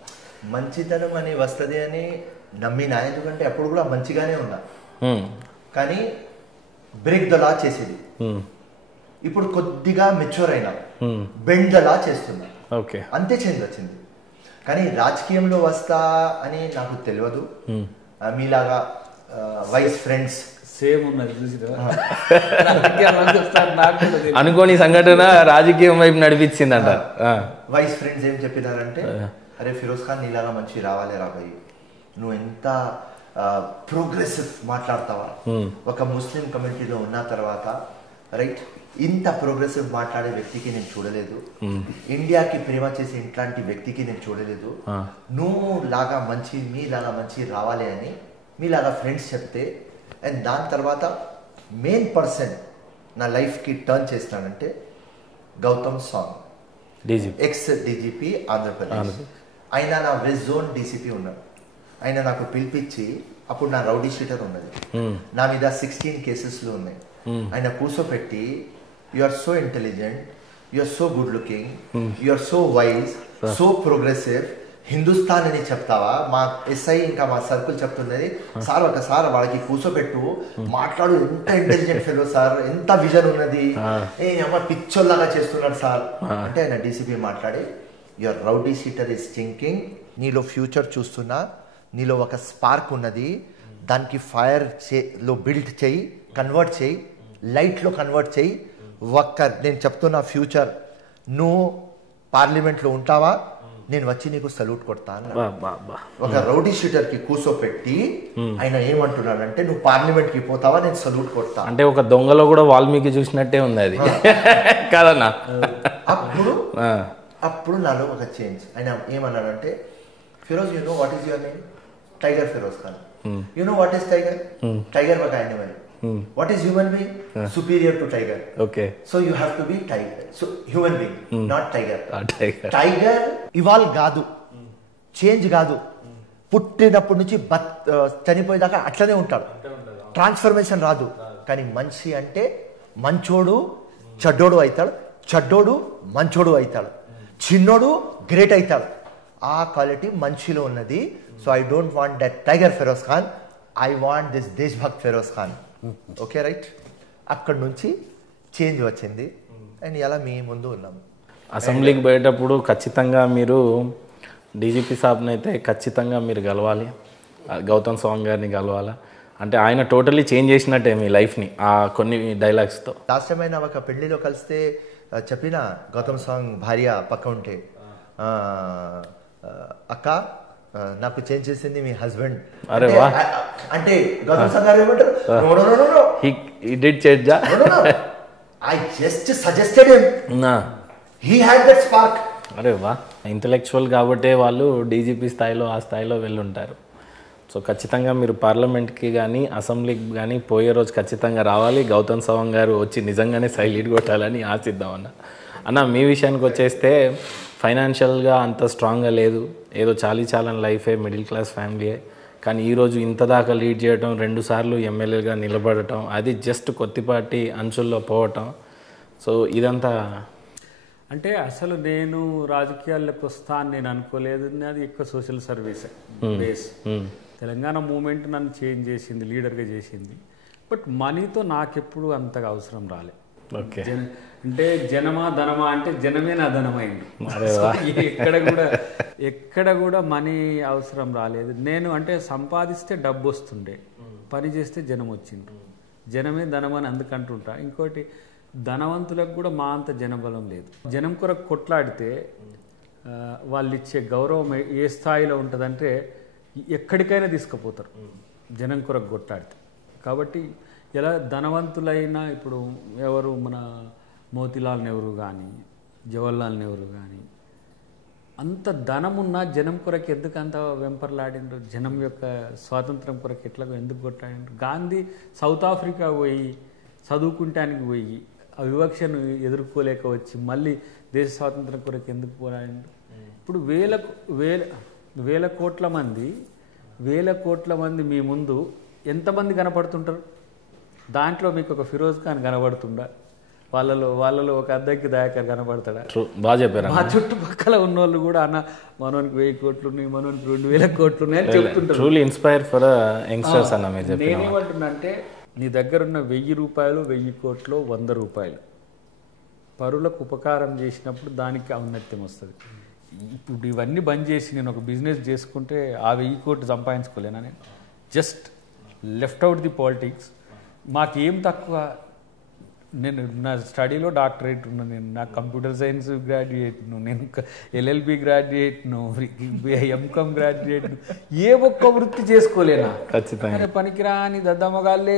మంచితనం అని వస్తుంది అని నమ్మినా, ఎందుకంటే అప్పుడు కూడా మంచిగానే ఉన్నా. కానీ బ్రేక్ ద లా చేసేది. ఇప్పుడు కొద్దిగా మెచ్యూర్ అయినా, బెండ్ ద లా చేస్తున్నా. ఓకే, అంతే చేంజ్ వచ్చింది. కానీ రాజకీయంలో వస్తా అని నాకు తెలియదు. మీలాగా వైస్ ఫ్రెండ్స్ సేమ్ ఉన్నది అనుకోని సంఘటన రాజకీయం వైపు నడిపించిందంట. వైస్ ఫ్రెండ్స్ ఏం చెప్పినారంటే, అరే ఫిరోజ్ ఖాన్ నీలాగా మంచి రావాలి రాబోయ్, నువ్వు ఎంత ప్రోగ్రెసివ్ మాట్లాడతావా, ఒక ముస్లిం కమ్యూనిటీలో ఉన్న తర్వాత రైట్, ఇంత ప్రోగ్రెసివ్ మాట్లాడే వ్యక్తికి నేను చూడలేదు, ఇండియాకి ప్రేమ చేసే ఇట్లాంటి వ్యక్తికి నేను చూడలేదు. నువ్వు లాగా మంచి, మీలాగా మంచి రావాలి అని మీలాగా ఫ్రెండ్స్ చెప్తే, అండ్ దాని తర్వాత మెయిన్ పర్సన్ నా లైఫ్కి టర్న్ చేస్తానంటే గౌతమ్ సాంగ్, ఎక్స్ డీజీపీ ఆంధ్రప్రదేశ్. ఆయన నా వెస్ట్ జోన్ డీసీపీ ఉన్నాడు. ఆయన నాకు పిలిపించి, అప్పుడు నా రౌడీ షీటర్ ఉన్నది, నా మీద 16 కేసెస్లు ఉన్నాయి. ఆయన కూర్చోపెట్టి, you are so intelligent, you are so good looking, you are so wise, so progressive, Hindustan అని చెప్తావా? మా ఎస్ఐ ఇంకా మా సర్కుల్ చెప్తున్నది, సార్ ఒకసారి వాళ్ళకి కూర్చోపెట్టు, మాట్లాడు, ఎంత ఇంటెలిజెంట్ ఫెలో సార్, ఎంత విజన్ ఉన్నది, అమ్మ పిచ్చోల్లాగా చేస్తున్నాడు సార్ అంటే, ఆయన డీసీపీ మాట్లాడి, your rowdy sheeter is thinking, నీలో ఫ్యూచర్ చూస్తున్నా, నీలో ఒక స్పార్క్ ఉన్నది, దానికి ఫైర్ లో బిల్డ్ చేయి, కన్వర్ట్ చేయి, లైట్లో కన్వర్ట్ చేయి. నేను చెప్తున్నా ఫ్యూచర్, నువ్వు పార్లమెంట్లో ఉంటావా, నేను వచ్చి నీకు సల్యూట్ కొడతా అన్న. ఒక రౌడీ షీటర్ కి కూర్చోపెట్టి ఆయన ఏమంటున్నాడంటే, నువ్వు పార్లమెంట్ కి పోతావా, నేను సల్యూట్ కొడతా. అంటే ఒక దొంగలో కూడా వాల్మీకి చూసినట్టే ఉంది అది కాదన్నా. అప్పుడు నాలో ఒక చేంజ్. ఆయన ఏమన్నాడంటే, Firoz, you know what is your name? Tiger Firoz Khan. You know what is tiger? Tiger ఒక animal. What is human being? Superior to tiger. Okay. So you have to be tiger. So human being, not tiger. Tiger evolve కాదు, change కాదు, పుట్టినప్పటి నుంచి చనిపోయేదాకా అట్లనే ఉంటాడు, transformation రాదు. కానీ మనిషి అంటే మంచోడు చెడ్డోడు అవుతాడు, చెడ్డోడు మంచోడు అవుతాడు, చిన్నోడు గ్రేట్ అవుతాడు. ఆ క్వాలిటీ మనిషిలో ఉన్నది. So I don't want that tiger Firoz Khan, I want this దేశ్భక్త్ ఫిరోజ్ ఖాన్. ఓకే రైట్, అక్కడ నుంచి చేంజ్ వచ్చింది. అండ్ ఇలా మీ ముందు ఉన్నాము. అసెంబ్లీకి పోయేటప్పుడు ఖచ్చితంగా మీరు డీజీపీ సాబ్ని అయితే ఖచ్చితంగా మీరు కలవాలి, గౌతమ్ సాంగ్ గారిని కలవాలా. అంటే ఆయన టోటలీ చేంజ్ చేసినట్టే మీ లైఫ్ని ఆ కొన్ని డైలాగ్స్తో. లాస్ట్ టైం అయినా ఒక పెళ్లిలో కలిస్తే చెప్పిన, గౌతమ్ సాంగ్ భార్య పక్క ఉంటే, అక్క నాకు చేంజ్ చేసింది మీ హస్బెండ్ అంటే, గౌతమ్ సాంగ్ గారు ఏమంటారు, I just suggested him, he had that spark. అరే వా, ఇంటలెక్చువల్ కాబట్టే వాళ్ళు డీజీపీ స్థాయిలో ఆ స్థాయిలో వెళ్ళుంటారు. సో ఖచ్చితంగా మీరు పార్లమెంట్కి కానీ అసెంబ్లీకి కానీ పోయే రోజు ఖచ్చితంగా రావాలి. గౌతమ్ సాంగ్ గారు వచ్చి నిజంగానే సైలీడ్ కొట్టాలని ఆశిద్దాం అన్న. మీ విషయానికి వచ్చేస్తే ఫైనాన్షియల్గా అంత స్ట్రాంగ్గా లేదు, ఏదో చాలని లైఫే, మిడిల్ క్లాస్ ఫ్యామిలీయే. కానీ ఈరోజు ఇంత దాకా లీడ్ చేయడం, 2 సార్లు ఎమ్మెల్యేగా నిలబడటం, అది జస్ట్ కొద్దిపాటి అంచుల్లో పోవటం. సో ఇదంతా అంటే అసలు నేను రాజకీయాల్లోకి వస్తా అని నేను అనుకోలేదు. అది ఎక్కువ social service base. Telangana movement నన్ను చేంజ్ చేసింది, లీడర్గా చేసింది. బట్ మనీతో నాకెప్పుడు అంతగా అవసరం రాలే. అంటే జనమా ధనమా అంటే జనమే నా ధనమైంది. ఎక్కడ కూడా మనీ అవసరం రాలేదు. నేను అంటే సంపాదిస్తే డబ్బు వస్తుండే, పని చేస్తే జనం వచ్చిండ్రు. జనమే ధనం అని అందుకంటుంటా. ఇంకోటి, ధనవంతులకు కూడా మా అంత జనబలం లేదు. జనం కొరకు కొట్లాడితే వాళ్ళు ఇచ్చే గౌరవం ఏ స్థాయిలో ఉంటుందంటే ఎక్కడికైనా తీసుకుపోతారు జనం కొరకు కొట్లాడితే. కాబట్టి ఎలా ధనవంతులైనా, ఇప్పుడు ఎవరు మన మోతీలాల్ నెహ్రూ కానీ, జవహర్లాల్ నెహ్రూ కానీ, అంత ధనమున్నా జనం కొరకు ఎందుకు అంత వెంపర్లాడిండ్రు? జనం యొక్క స్వాతంత్రం కొరకు ఎట్లా ఎందుకు కొట్లాడిండ్రు? గాంధీ సౌత్ ఆఫ్రికా పోయి చదువుకుంటానికి పోయి ఆ వివక్షను ఎదుర్కోలేక వచ్చి మళ్ళీ దేశ స్వాతంత్రం కొరకు ఎందుకు పోరాడిండ్రు? ఇప్పుడు వేల కోట్ల మంది మీ ముందు ఎంతమంది కనపడుతుంటారు? దాంట్లో మీకు ఒక ఫిరోజ్ ఖాన్ కనబడుతుండా, వాళ్ళలో ఒక అద్దెకి దయాకర్ కనబడతాడా? బాగా చెప్పారు. మా చుట్టుపక్కల ఉన్న వాళ్ళు కూడా అన్న మనోనికి 1000 కోట్లు ఉన్నాయి, మనోనికి 2000 కోట్లు ఉన్నాయి అని చెప్తుంటారు. ట్రూలీ ఇన్స్పైర్ ఫర్ యంగ్స్టర్స్ అన్న మీరు చెప్పిన. నేనేమంటున్నా అంటే నీ దగ్గర ఉన్న 1000 రూపాయలు 1000 కోట్లు 100 రూపాయలు పరులకు ఉపకారం చేసినప్పుడు దానికి ఔన్నత్యం వస్తుంది. ఇప్పుడు ఇవన్నీ బంద్ చేసి నేను ఒక బిజినెస్ చేసుకుంటే ఆ 1000 కోట్లు సంపాదించుకోలేనా? నేను just left out the politics. మాకేం తక్కువ, నేను నా స్టడీలో డాక్టరేట్ ఉన్నా, నేను నా కంప్యూటర్ సైన్స్ గ్రాడ్యుయేట్ను, నేను LLB గ్రాడ్యుయేట్ను, ఎంకామ్ గ్రాడ్యుయేట్ను, ఏ ఒక్క వృత్తి చేసుకోలేనా? ఖచ్చితంగా పనికిరాని దద్దమ్మగాళ్ళే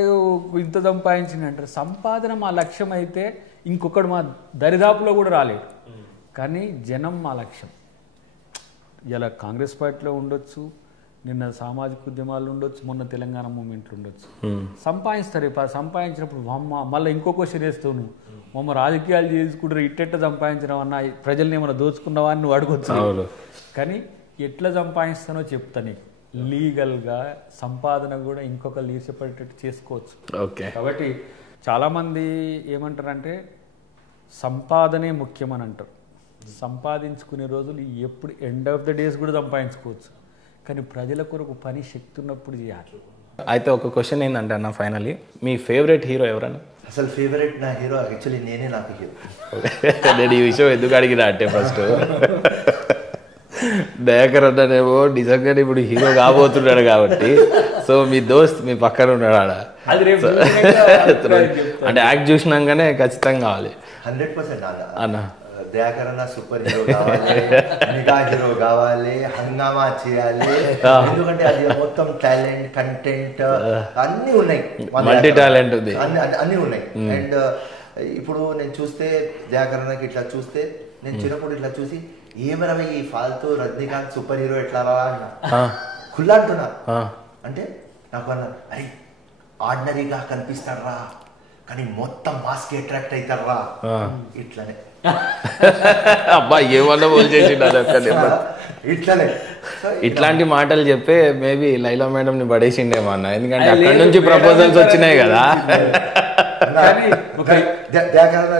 ఇంత సంపాదించిన అంటారు. సంపాదన మా లక్ష్యం అయితే ఇంకొకడు మా దరిదాపులో కూడా రాలేడు, కానీ జనం మా లక్ష్యం. ఇలా కాంగ్రెస్ పార్టీలో ఉండొచ్చు, నిన్న సామాజిక ఉద్యమాలు ఉండొచ్చు, మొన్న తెలంగాణ మూమెంట్లు ఉండొచ్చు. సంపాదిస్తారు. సంపాదించినప్పుడు మళ్ళీ ఇంకో క్వశ్చన్ వేస్తావు, నువ్వు మమ్మ రాజకీయాలు చేసుకుంటారు ఇట్టెట్ట సంపాదించడం అన్న, ప్రజల్ని ఏమైనా దోచుకున్నావా అని నువ్వు అడగొచ్చు. కానీ ఎట్లా సంపాదిస్తానో చెప్తా నీకు. లీగల్గా సంపాదన కూడా ఇంకొకరు ఈర్చపడేటట్టు చేసుకోవచ్చు. ఓకే. కాబట్టి చాలామంది ఏమంటారంటే సంపాదనే ముఖ్యమని అంటారు. సంపాదించుకునే రోజులు ఎప్పుడు ఎండ్ ఆఫ్ ద డేస్ కూడా సంపాదించుకోవచ్చు, కానీ ప్రజల కొరకు పని శక్తి ఉన్నప్పుడు చేయాలి. అయితే ఒక క్వశ్చన్ ఏంటంటే అన్న, ఫైనలీ మీ ఫేవరెట్ హీరో ఎవరన్నా? అసలు ఫేవరెట్ నా హీరో యాక్చువల్లీ నేనే, నాకు హీరో. నేను ఈ విషయం ఎందుకు అడిగినా అంటే, ఫస్ట్ దయాకర్ అన్ననేమో నిజంగానే ఇప్పుడు హీరో కాబోతున్నాడు కాబట్టి, సో మీ దోస్త్ మీ పక్కన ఉన్నాడు ఆడ, అంటే యాక్ట్ చూసినాకనే ఖచ్చితంగా కావాలి 100% అన్న. దయాకర్ అన్న సూపర్ హీరో కావాలి, మెగా హీరో కావాలి, హంగామా చేయాలి. ఎందుకంటే అది మొత్తం టాలెంట్, కంటెంట్ అన్నీ ఉన్నాయి, మల్టీ టాలెంట్ ఉంది, అన్నీ ఉన్నాయి. అండ్ ఇప్పుడు నేను చూస్తే దయాకర్ అన్నకి ఇట్లా చూస్తే, నేను చిన్నప్పుడు ఇట్లా చూసి ఏమరవై ఈ ఫాల్తూ రజనీకాంత్ సూపర్ హీరో ఎట్లా రా అన్న, ఖుల్లా అంటున్నా. అంటే నాకు అన్న, అరే ఆర్డినరీగా కనిపిస్తాడ్రా కానీ మొత్తం మాస్కి అట్రాక్ట్ అవుతాడ్రా, ఇట్లానే. అబ్బా ఏమన్నా బోల్ చేసిండు ఇట్లానే. ఇట్లాంటి మాటలు చెప్పే మేబీ లైలా మేడం ని పడేసిండేమో అన్న, ఎందుకంటే అక్కడ నుంచి ప్రపోజల్స్ వచ్చినాయి కదా.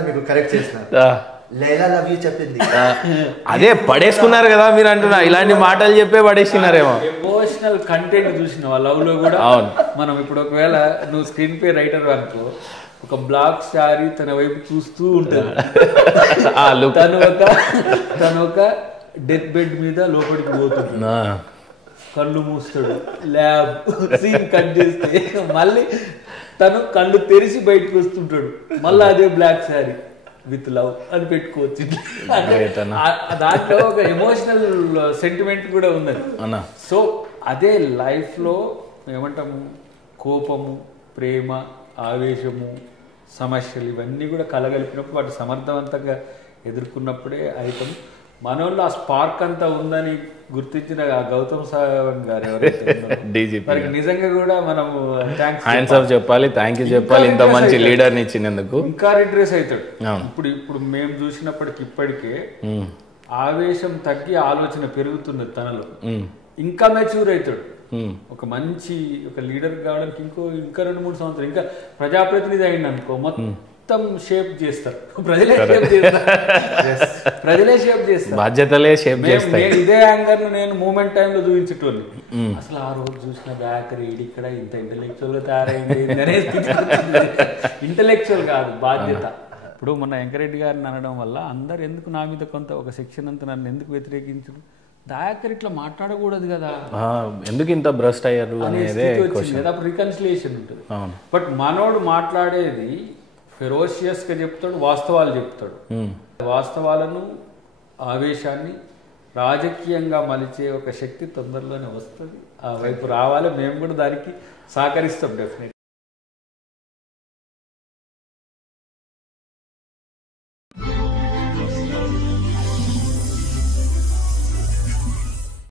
మీకు కరెక్ట్ చేసిన లైలా లవ్ యూ చెప్పింది, అదే పడేసుకున్నారు కదా మీరు అంటున్నా, ఇలాంటి మాటలు చెప్పే పడేసినారేమో. ఎమోషనల్ కంటెంట్ చూసిన లవ్ లో కూడా. అవును, మనం ఇప్పుడు ఒకవేళ నువ్వు స్క్రీన్ ప్లే రైటర్ అనుకో, ఒక బ్లాక్ శారీ తన వైపు చూస్తూ ఉంటుంది, తను ఒక డెత్ బెడ్ మీద లోపలికి పోతుంది, కళ్ళు మూస్తాడు, ల్యాబ్ సీన్ కట్ చేస్తే మళ్ళీ తను కళ్ళు తెరిచి బయటకు వస్తుంటాడు, మళ్ళీ అదే బ్లాక్ శారీ విత్ లవ్ అని పెట్టుకోవచ్చు. దాంట్లో ఒక ఎమోషనల్ సెంటిమెంట్ కూడా ఉన్నది. సో అదే లైఫ్ లో ఏమంటాము, కోపము, ప్రేమ, ఆవేశము, సమస్యలు ఇవన్నీ కూడా కలగలిపినప్పుడు వాటి సమర్థవంతంగా ఎదుర్కొన్నప్పుడే అయితే మనోళ్ళు ఆ స్పార్క్ అంతా ఉందని గుర్తించిన గౌతమ్ సావంత్ గారు ఎవరైతే నిజంగా కూడా మనము చెప్పాలి, థ్యాంక్ యూ చెప్పాలి, ఇంత మంచి లీడర్ ని ఇచ్చినందుకు. ఇంకా రిడ్రెస్ అవుతాడు. ఇప్పుడు మేము చూసినప్పటికి ఇప్పటికే ఆవేశం తగ్గి ఆలోచన పెరుగుతున్నది తనలో, ఇంకా మెచ్యూర్ అవుతాడు. ఒక మంచి ఒక లీడర్ కావడానికి ఇంకా 2-3 సంవత్సరాలు, ఇంకా ప్రజాప్రతినిధి అయింది అనుకో, మొత్తం షేప్ చేస్తారు, ప్రజలే షేప్ చేస్తారు, బాధ్యతలే షేప్ చేస్తారు. ఇదే యాంగర్ నేను మూమెంట్ టైంలో చూపించేటోళ్ళు, అసలు ఆ రోజు చూసిన బ్యాక్ రీడ్ ఇక్కడ ఇంత ఇంటెలెక్చువల్ గా తయారైంది అనే స్థితి. ఇంటెలెక్చువల్ కాదు, బాధ్యత. ఇప్పుడు మొన్న వెంకరెడ్డి గారిని అనడం వల్ల అందరు ఎందుకు నా మీద కొంత ఒక సెక్షన్ అంతా నన్ను ఎందుకు వ్యతిరేకించరు, దయాకర్ ఇట్లా మాట్లాడకూడదు కదా, ఎందుకు ఇంత భ్రష్ట్ అయ్యారు అనేది అప్పుడు రికన్సిలియేషన్ ఉంటుంది. బట్ మనోడు మాట్లాడేది ఫెరోషియస్ గా చెప్తాడు, వాస్తవాలు చెప్తాడు. వాస్తవాలను, ఆవేశాన్ని రాజకీయంగా మలిచే ఒక శక్తి తొందరలోనే వస్తుంది. ఆ వైపు రావాలి, మేము కూడా దానికి సహకరిస్తాం డెఫినెట్.